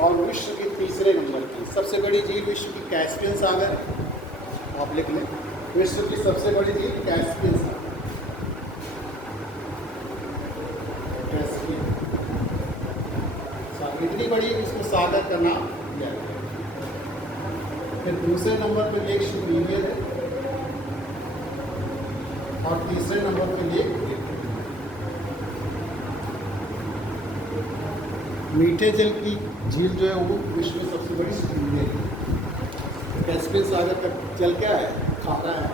और विश्व की तीसरे नंबर की सबसे बड़ी झील विश्व की कैस्पियन सागर है। आप लिख लें, विश्व की सबसे बड़ी झील कैस्पियन सागर, कैस्पियन सागर इतनी बड़ी है कि इसको सागर का नाम दिया गया। फिर दूसरे नंबर पर लेक सुपीरियर है और तीसरे नंबर पर लेक मीठे जल की झील जो है वो विश्व में सबसे बड़ी सुपीरियर है। कैस्पियन सागर का जल क्या है, खारा है।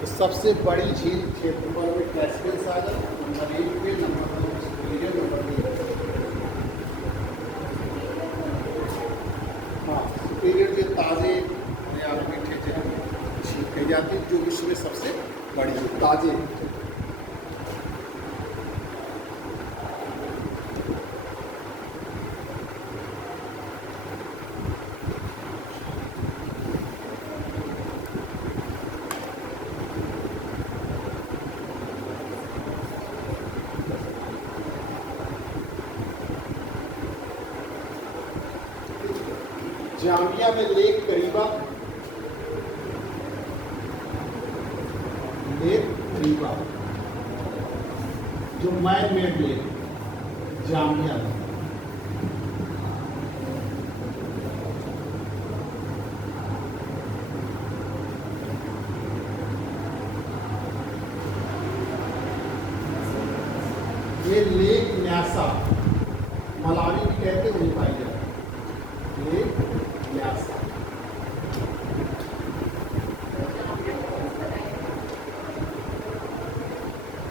तो सबसे बड़ी झील क्षेत्रफल में कैस्पियन सागर नंबर 1 पे, नंबर 2 सुपीरियर, नंबर 3 हाँ सुपीरियर जो ताज़े या मीठे जल झील कही जाती है, जो विश्व में सबसे बड़ी है ताज़े। जाम्बिया में लेक करीबा, जो मैन मेड लेक जाम्बिया में। ये लेक न्यासा मलावी भी कहते हैं, पाई जाती है लेक न्यासा।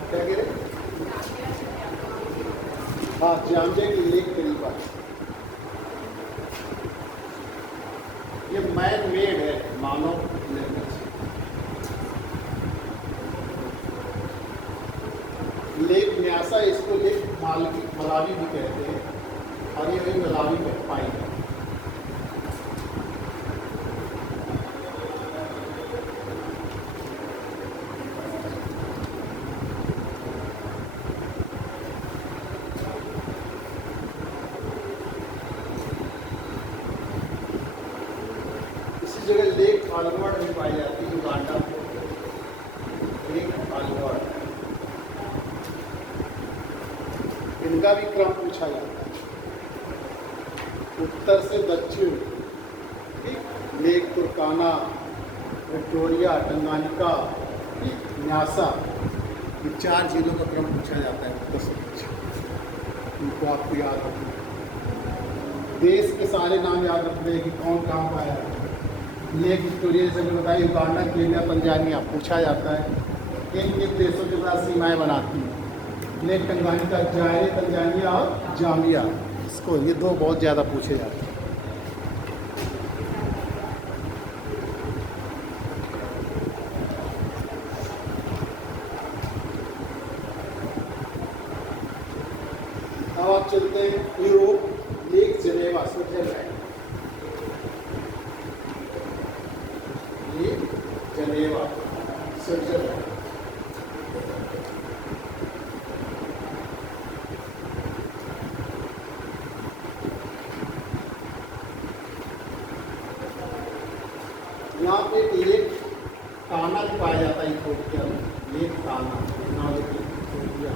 क्या कह रहे? हाँ जाम्बिया की लेक करीबा, ये मैन मेड है, मानव निर्मित। लेक न्यासा इसको लेक मलावी भी कहते हैं और ये वही मलावी में पाई जाती है। इसी जगह लेक आलवर्ड भी पाई जाती है, युगांडा में लेक आलवर्ड। इनका भी क्रम पूछा जाता है, उत्तर से दक्षिण, ठीक, lake Turkana, Victoria, Tanganyika, Nyasa, ये 4 झीलों का क्रम पूछा जाता है उत्तर से दक्षिण। इनको आपको याद रखना, देश के सारे नाम याद रखते कि कौन कहाँ पाया है। लेक विक्टोरिया से मैंने बताया युगांडा, केन्या, तंजानिया पूछा जाता है, किन किन देशों के साथ सीमाएँ बनाती हैं। लेक टंगानिका जायरे, तंजानिया और जाम्बिया, इसको ये 2 बहुत ज़्यादा पूछे जाते हैं। अब आप चलते हैं Europe, lake Geneva Switzerland, lake Geneva Switzerland. यहाँ पे लेक ताना भी पाया जाता है इथियोपिया में, लेक ताना, इथियोपिया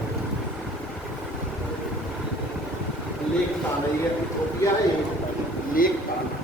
लेक ताना, ये इथियोपिया है, ये लेक ताना।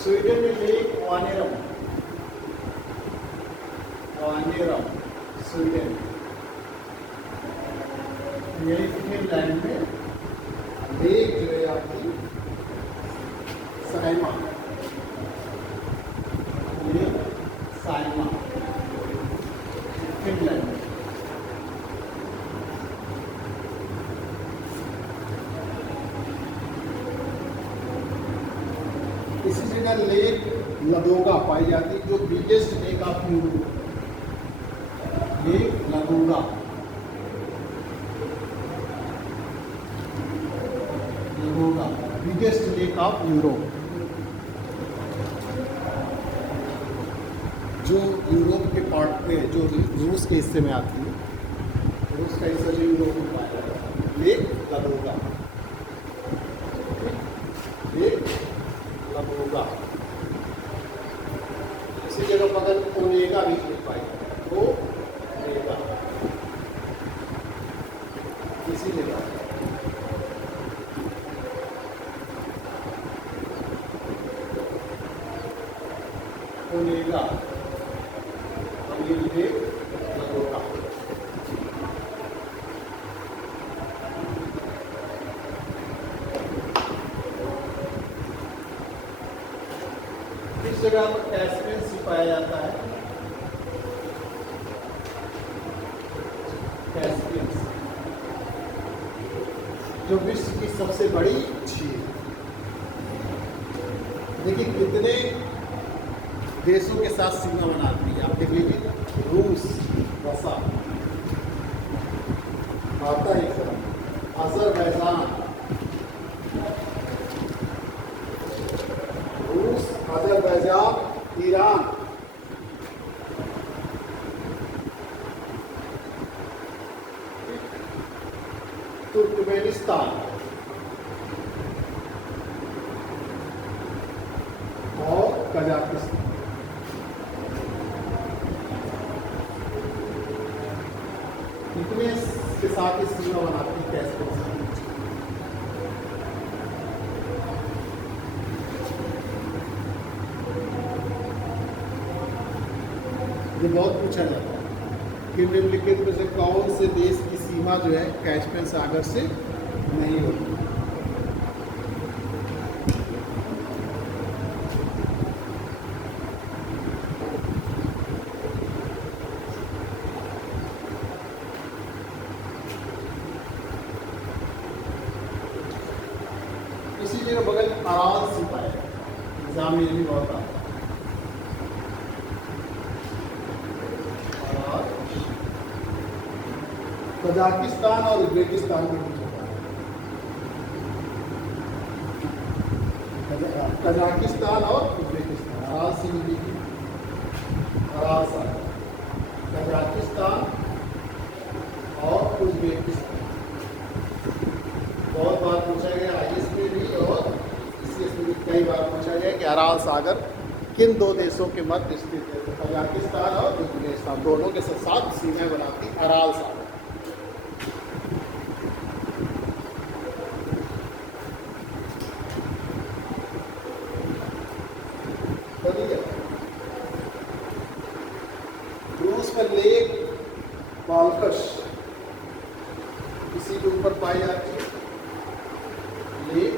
स्वीडन में लेक वानेरम, वानेरम स्वीडन। यही फिनलैंड में लेक जो है आपकी साइमा, लेक साइमा फिनलैंड में। जगह लेक लदोगा पाई जाती है, जो biggest lake of Europe, Lake Ladoga, Ladoga biggest lake of Europe, जो यूरोप के पार्ट में, जो रूस के हिस्से में आती है, रूस का हिस्सा जो यूरोप में पाया जाता है, लेक लदोगा, लेक लदोगा। इसी जगह बगल ओनेगा भी लिख पाई, ओनेगा इसी जगह, ओनेगा लेक लदोगा। इस जगह पर कैस्पियन सी पाया जाता है, कैस्पियन सी, जो विश्व की सबसे बड़ी झील। देखिए कितने देशों के साथ सीमा बनाती है, आप देख लीजिए, रूस, रसा आता है, अजरबैजान, रूस, अजरबैजान, ईरान, तुर्कमेनिस्तान और कजाकिस्तान। इतने के साथ ही सीमा बनाती है कैस्पियन सी। ये बहुत पूछा जाता है कि निम्नलिखित में से कौन से देश की सीमा जो है कैस्पियन सागर से नहीं होती। इसी जगह बगल अराल सी पाया, एग्जाम में ये भी बहुत आता है। कजाकिस्तान और उज्बेकिस्तान के बीच होता है, कजाकिस्तान और उज्बेकिस्तान, अराल सी नदी की, अराल सागर, कजाकिस्तान और उज्बेकिस्तान। बहुत बार पूछा गया आईएएस में भी और सीएस में भी कई बार पूछा गया कि अराल सागर किन दो देशों के मध्य स्थित है, तो कजाकिस्तान और उज्बेकिस्तान दोनों के साथ सीमाएं बनाती अराल सागर। रूस में लेक बाल्कश इसी के ऊपर पाई जाती है, लेक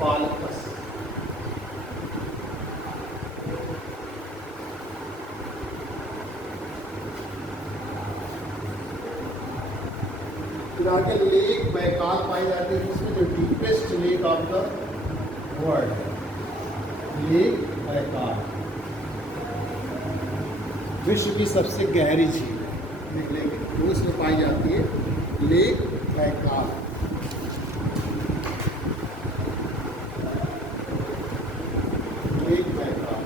बाल्कश। फिर आगे लेक बैकाल पाई जाती है, उसमें जो deepest lake of the world है, लेक बैकाल, विश्व की सबसे गहरी झील देख लेंगे, रूस में पाई जाती है, लेक बैकाल। लेक बैकाल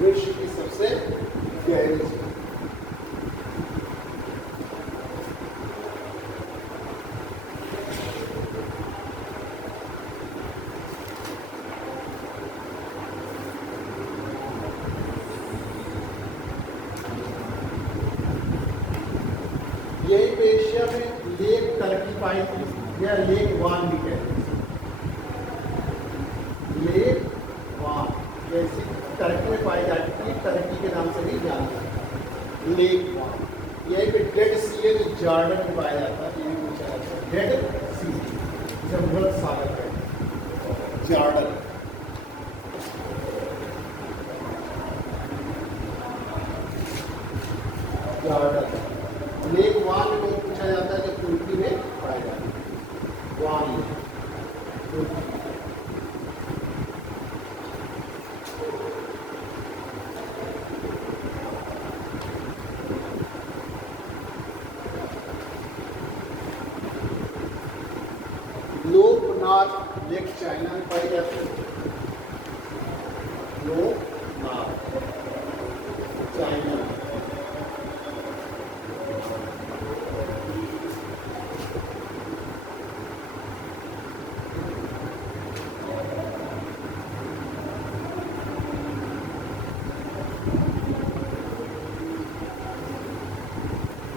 विश्व की सबसे गहरी झील। यही पे एशिया में लेक टर्की पाई थी, या लेक वान भी कहते हैं, लेक वान जैसे टर्की में पाई जाती है, टर्की के नाम से भी जाना जाता है, लेक वान। यही पे डेड सी है, जो जॉर्डन में पाया जाता है, ये भी पूछा जाता है, डेड सी जिसे मृत सागर कहते हैं, जॉर्डन। जॉर्डन लेक वान में बहुत पूछा जाता है, जो तुर्की में पाया जाता है, वान लेक तुर्की।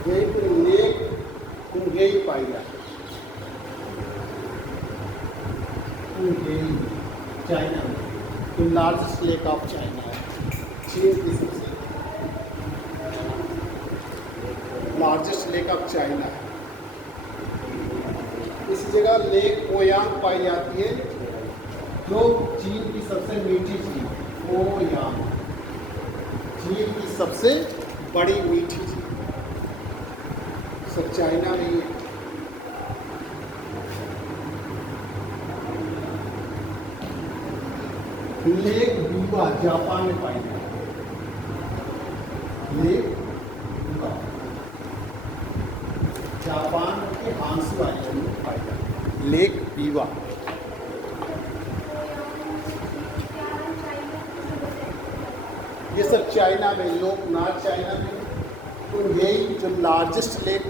यहीं पर लेक कुंगेई पाई जाती है। कुंगेई चाइना में तो लार्जेस्ट लेक ऑफ चाइना है, चीन की सबसे लार्जेस्ट लेक ऑफ चाइना है। इस जगह लेक ओयांग पाई जाती है, जो चीन की सबसे मीठी झील ओयांग, चीन की सबसे बड़ी मीठी झील सब चाइना में ही है। लेक बीवा जापान में पाई जाती है। लेक बीवा जापान के हांसू आइलैंड में पाई जाती है। लेक बीवा ये सब चाइना में, लोग नॉर्थ चाइना में। तो यही जो लार्जेस्ट लेक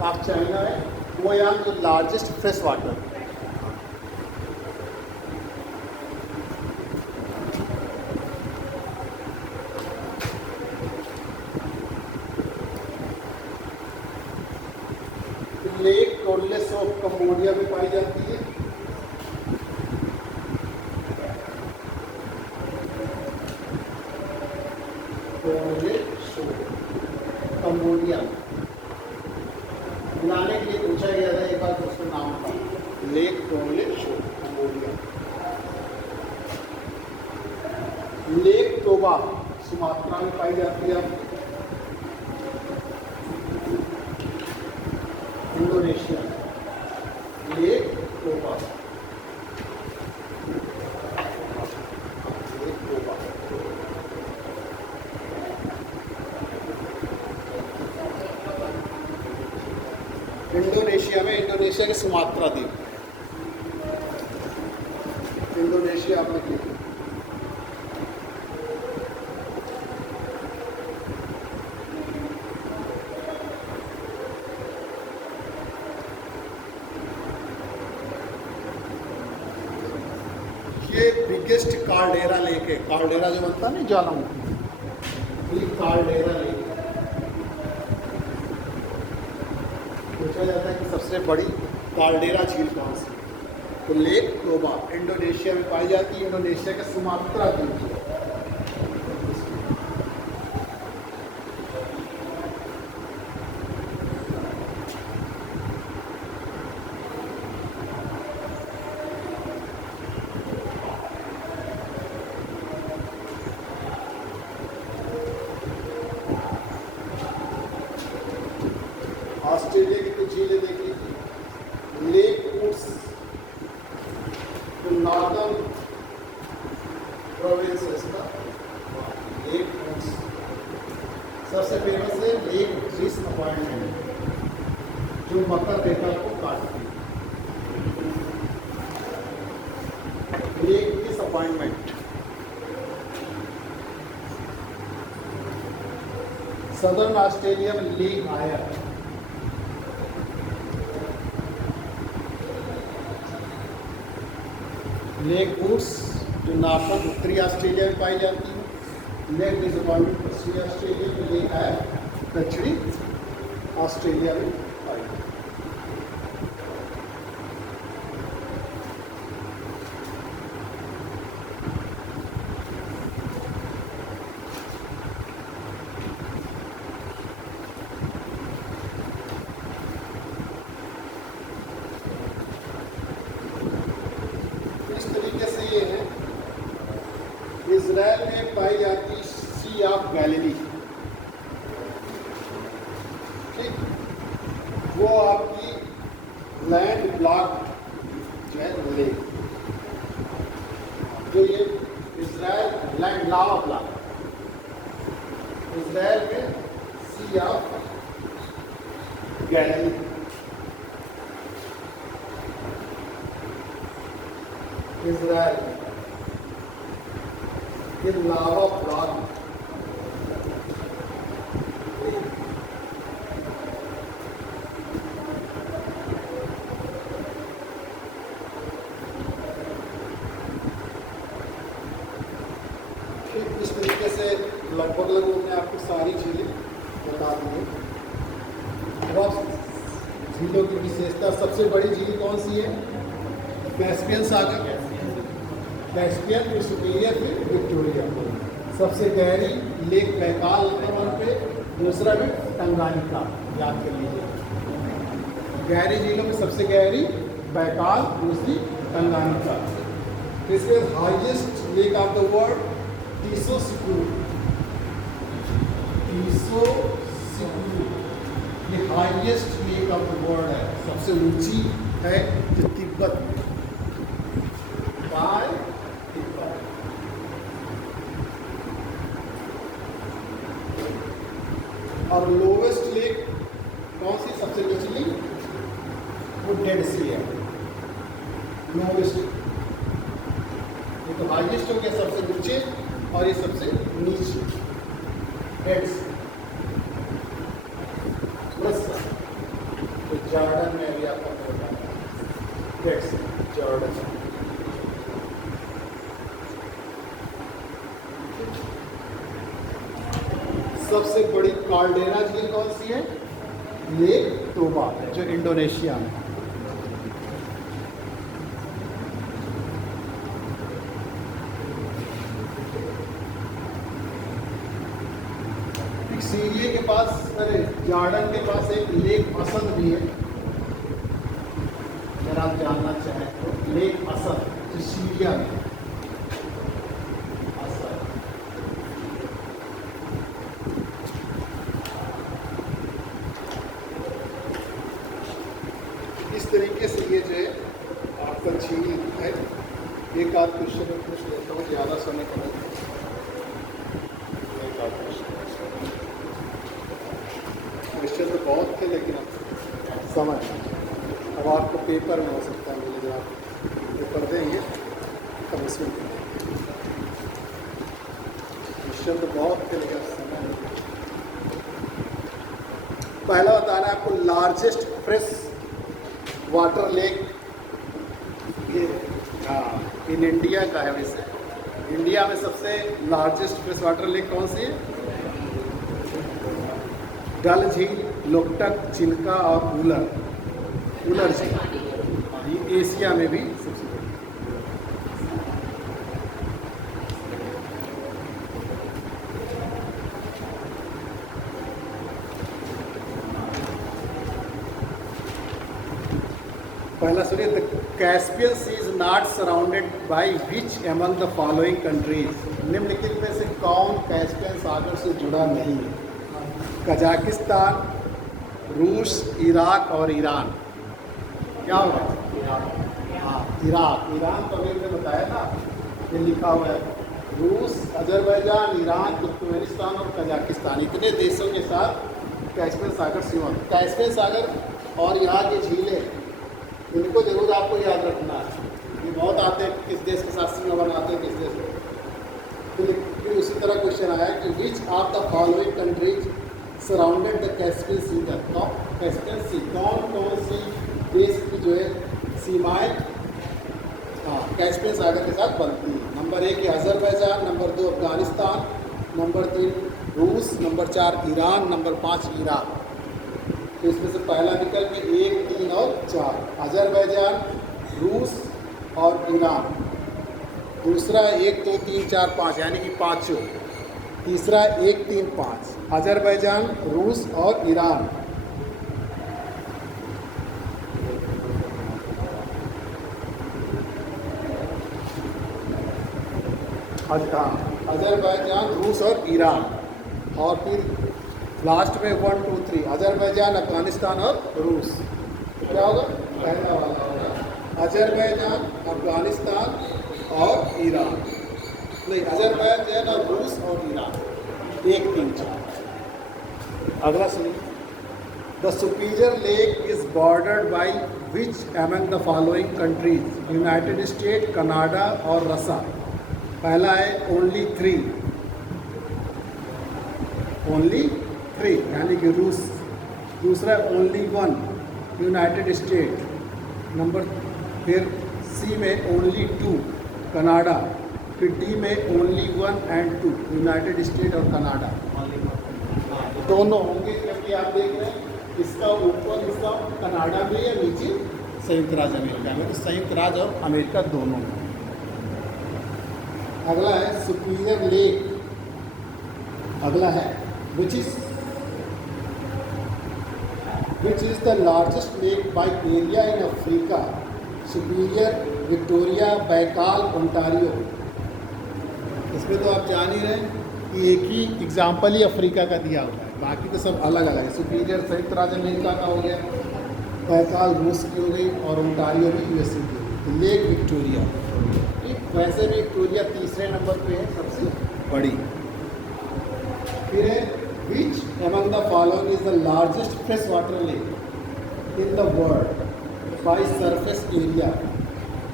ऑफ चाइना है वो यहाँ जो लार्जेस्ट फ्रेश वाटर। लेक टोरलेस ऑफ कंबोडिया में पाई जाती है। कंबोडिया बुलाने के लिए पूछा गया था एक बार, तो उसका नाम था लेक टोरले शो कंबोडिया। लेक टोबा सुमात्रा में पाई जाती है, Indonesia. Lake Toba, lake Toba Indonesia में, इंडोनेशिया के सुमात्रा द्वीप, इंडोनेशिया में द्वीप। ये बिगेस्ट कार्डेरा लेक है, कार्डेरा जो बनता है ना ज्वालामुखी, ये कार्डेरा लेक। पूछा जाता है कि सबसे बड़ी कार्डेरा झील कहाँ से, तो लेक टोबा इंडोनेशिया में पाई जाती है, इंडोनेशिया के सुमात्रा द्वीप। ऑस्ट्रेलिया की कुछ झीलें देख लीजिए। लेक वुड्स जो नॉर्दर्न प्रोविंस है इसका, लेक वुड्स। सबसे फेमस है लेक डिसअपॉइंटमेंट, जो मकर रेखा को काटती है। लेक डिसअपॉइंटमेंट सदर्न ऑस्ट्रेलिया में लेक आया है। लेक वुड्स जो नॉर्थन उत्तरी ऑस्ट्रेलिया में पाई जाती है। लेक डिसअपॉइंटमेंट पश्चिमी ऑस्ट्रेलिया में, लेक है दक्षिणी ऑस्ट्रेलिया में पाई जाती है। ये है इजराइल में पाई जाती सी ऑफ गैलिली। ठीक, वो आपकी लैंड ब्लॉक जो है लेक, जो ये इजराइल लैंड लावा ब्लॉक, इजराइल में सी ऑफ गैलिली। इजराइल के लावा ब्लॉक ठीक इस तरीके से लगभग मैंने आपको सारी चीज़ें बता दी है। झीलों की विशेषता, सबसे बड़ी झील कौन सी है? कैस्पियन सागर, कैस्पियन, फिर सुपीरियर, फिर विक्टोरिया। सबसे गहरी लेक बैकाल नंबर 1 पे, दूसरा में टंगानिका, याद कर लीजिए। गहरी झीलों में सबसे गहरी बैकाल, दूसरी टंगानिका। इसके highest lake of the world टीसोसिकू, टीसोसिकू ये highest lake of the world है, सबसे ऊंची है, जो तिब्बत में, बाय तिब्बत। और लोवेस्ट लेक कौन सी सबसे निचली? वो डेड सी है, लोवेस्ट। ये तो हाईएस्ट हो गया सबसे नीचे, और ये सबसे नीचे डेड सी। बस तो जॉर्डन में भी आपका होगा डेड सी, जॉर्डन। सबसे बड़ी काल्डेरा झील कौन सी है? लेक तोबा, जो इंडोनेशिया में। सीरिया के पास, अरे जॉर्डन के पास एक लेक असद भी है, अगर आप जानना चाहें तो। लेक असद जो सीरिया में, इस तरीके से ये जो है आपका झील है। एक आध क्वेश्चन में पूछ लेता हूँ, ज़्यादा समय का नहीं। एक आध क्वेश्चन तो बहुत थे, लेकिन अब समय, अब आपको पेपर में हो सकता है मुझे, जब आप पेपर देंगे तब इसमें क्वेश्चन तो बहुत थे, लेकिन समय नहीं। पहला बताना है आपको, लार्जेस्ट फ्रेश वाटर लेक, ये हाँ इन इंडिया का है। वैसे इंडिया में सबसे लार्जेस्ट फ्रेश वाटर लेक कौन सी है? डल झील, लोकटक, चिल्का और उलर झील। ये एशिया में भी सबसे बड़ी। पहला सुनिए, the Caspian Sea is not surrounded by which among the following countries? निम्नलिखित में से कौन कैस्पियन सागर से जुड़ा नहीं है? कजाकिस्तान, रूस, इराक और ईरान। क्या होगा? हाँ इराक, ईरान तो अभी मैंने बताया था, ये लिखा हुआ है। रूस, अजरबैजान, ईरान, तुर्कमेनिस्तान और कजाकिस्तान, इतने देशों के साथ कैस्पियन सागर सीमा। कैस्पियन सागर और यहाँ की झीलें, इनको जरूर आपको याद रखना है। ये बहुत आते हैं, किस देश के साथ सीमा बनाते हैं, किस देश में। फिर उसी तरह क्वेश्चन आया कि which of the following countries surrounded the Caspian Sea, तो कैस्पियन सी कौन कौन सी देश की जो है सीमाएँ कैस्पियन सागर के साथ बनती है? नंबर 1 है अजरबैजान, नंबर 2 अफगानिस्तान, नंबर 3 रूस, नंबर 4 ईरान, नंबर 5 इराक। तो इसमें से पहला विकल्प है 1, 3 और 4, अजरबैजान, रूस और ईरान। दूसरा 1, 2, 3, 4, 5 यानी कि पाँचों। तीसरा 1, 3, 5, अजरबैजान, रूस और ईरान। अजरबैजान, रूस और ईरान। और फिर लास्ट में 1, 2, 3 अजरबैजान, अफगानिस्तान और रूस। तो क्या होगा? पहला वाला होगा अजरबैजान, अफगानिस्तान और ईरान। नहीं, अजरबैजान और रूस और ईरान। 1, 3, 4। अगला सुनिए, the Superior lake is bordered by which among the following countries? United State, Canada और रसा। पहला है ओनली 3, ओनली 3 यानी कि रूस। दूसरा ओनली 1, यूनाइटेड स्टेट। नंबर फिर सी में ओनली 2, कनाडा। फिर डी में ओनली 1 एंड 2, यूनाइटेड स्टेट और कनाडा। दोनों होंगे, क्योंकि आप देख रहे हैं इसका ऊपर इसका कनाडा में या नीचे संयुक्त राज्य अमेरिका में, तो संयुक्त राज्य और अमेरिका दोनों में। अगला है सुपीरियर लेक। अगला है which is the largest lake by area in Africa, superior, Victoria, Baikal, Ontario. इसमें तो आप जान ही रहे हैं कि एक ही एग्जाम्पल ही अफ्रीका का दिया हुआ है, बाकी तो सब अलग अलग है। सुपीरियर संयुक्त राज्य अमेरिका का हो गया, बैकाल रूस की हो गई और ओंटारियो भी यूएसए की हो गई। तो लेक विक्टोरिया, वैसे भी विक्टोरिया तीसरे नंबर पे है सबसे बड़ी। फिर है which among the following is the largest fresh water lake in the world by surface area,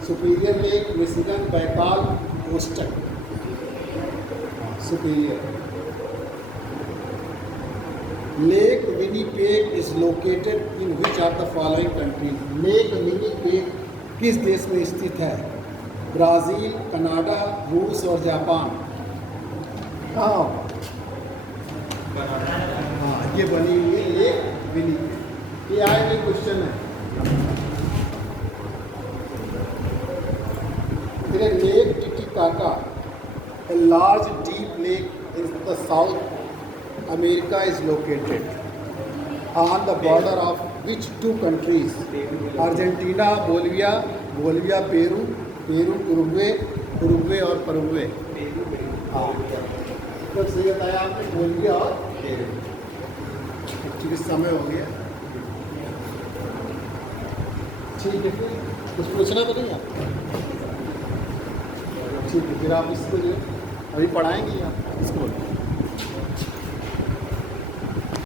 Superior lake, Michigan, Baikal, Boston. Superior lake Winnipeg is located in which are the following countries. Lake Winnipeg किस देश में स्थित है? Brazil, Canada, रूस और Japan. कहाँ? हाँ, ये बनी हुई है लेक विनीपेग। ये आए हुए क्वेश्चन है। फिर lake Titicaca, a large deep lake in the South America is located on the border of which two countries? Argentina, Bolivia, Peru, Uruguay और परुग्वे। हाँ, तो सही बताया आपने, बोलिविया और पेरू। एक्चुअली समय हो गया, ठीक है। फिर कुछ पूछना तो नहीं आपको? ठीक है, फिर आप इसको जो अभी पढ़ाएंगे आप इसको।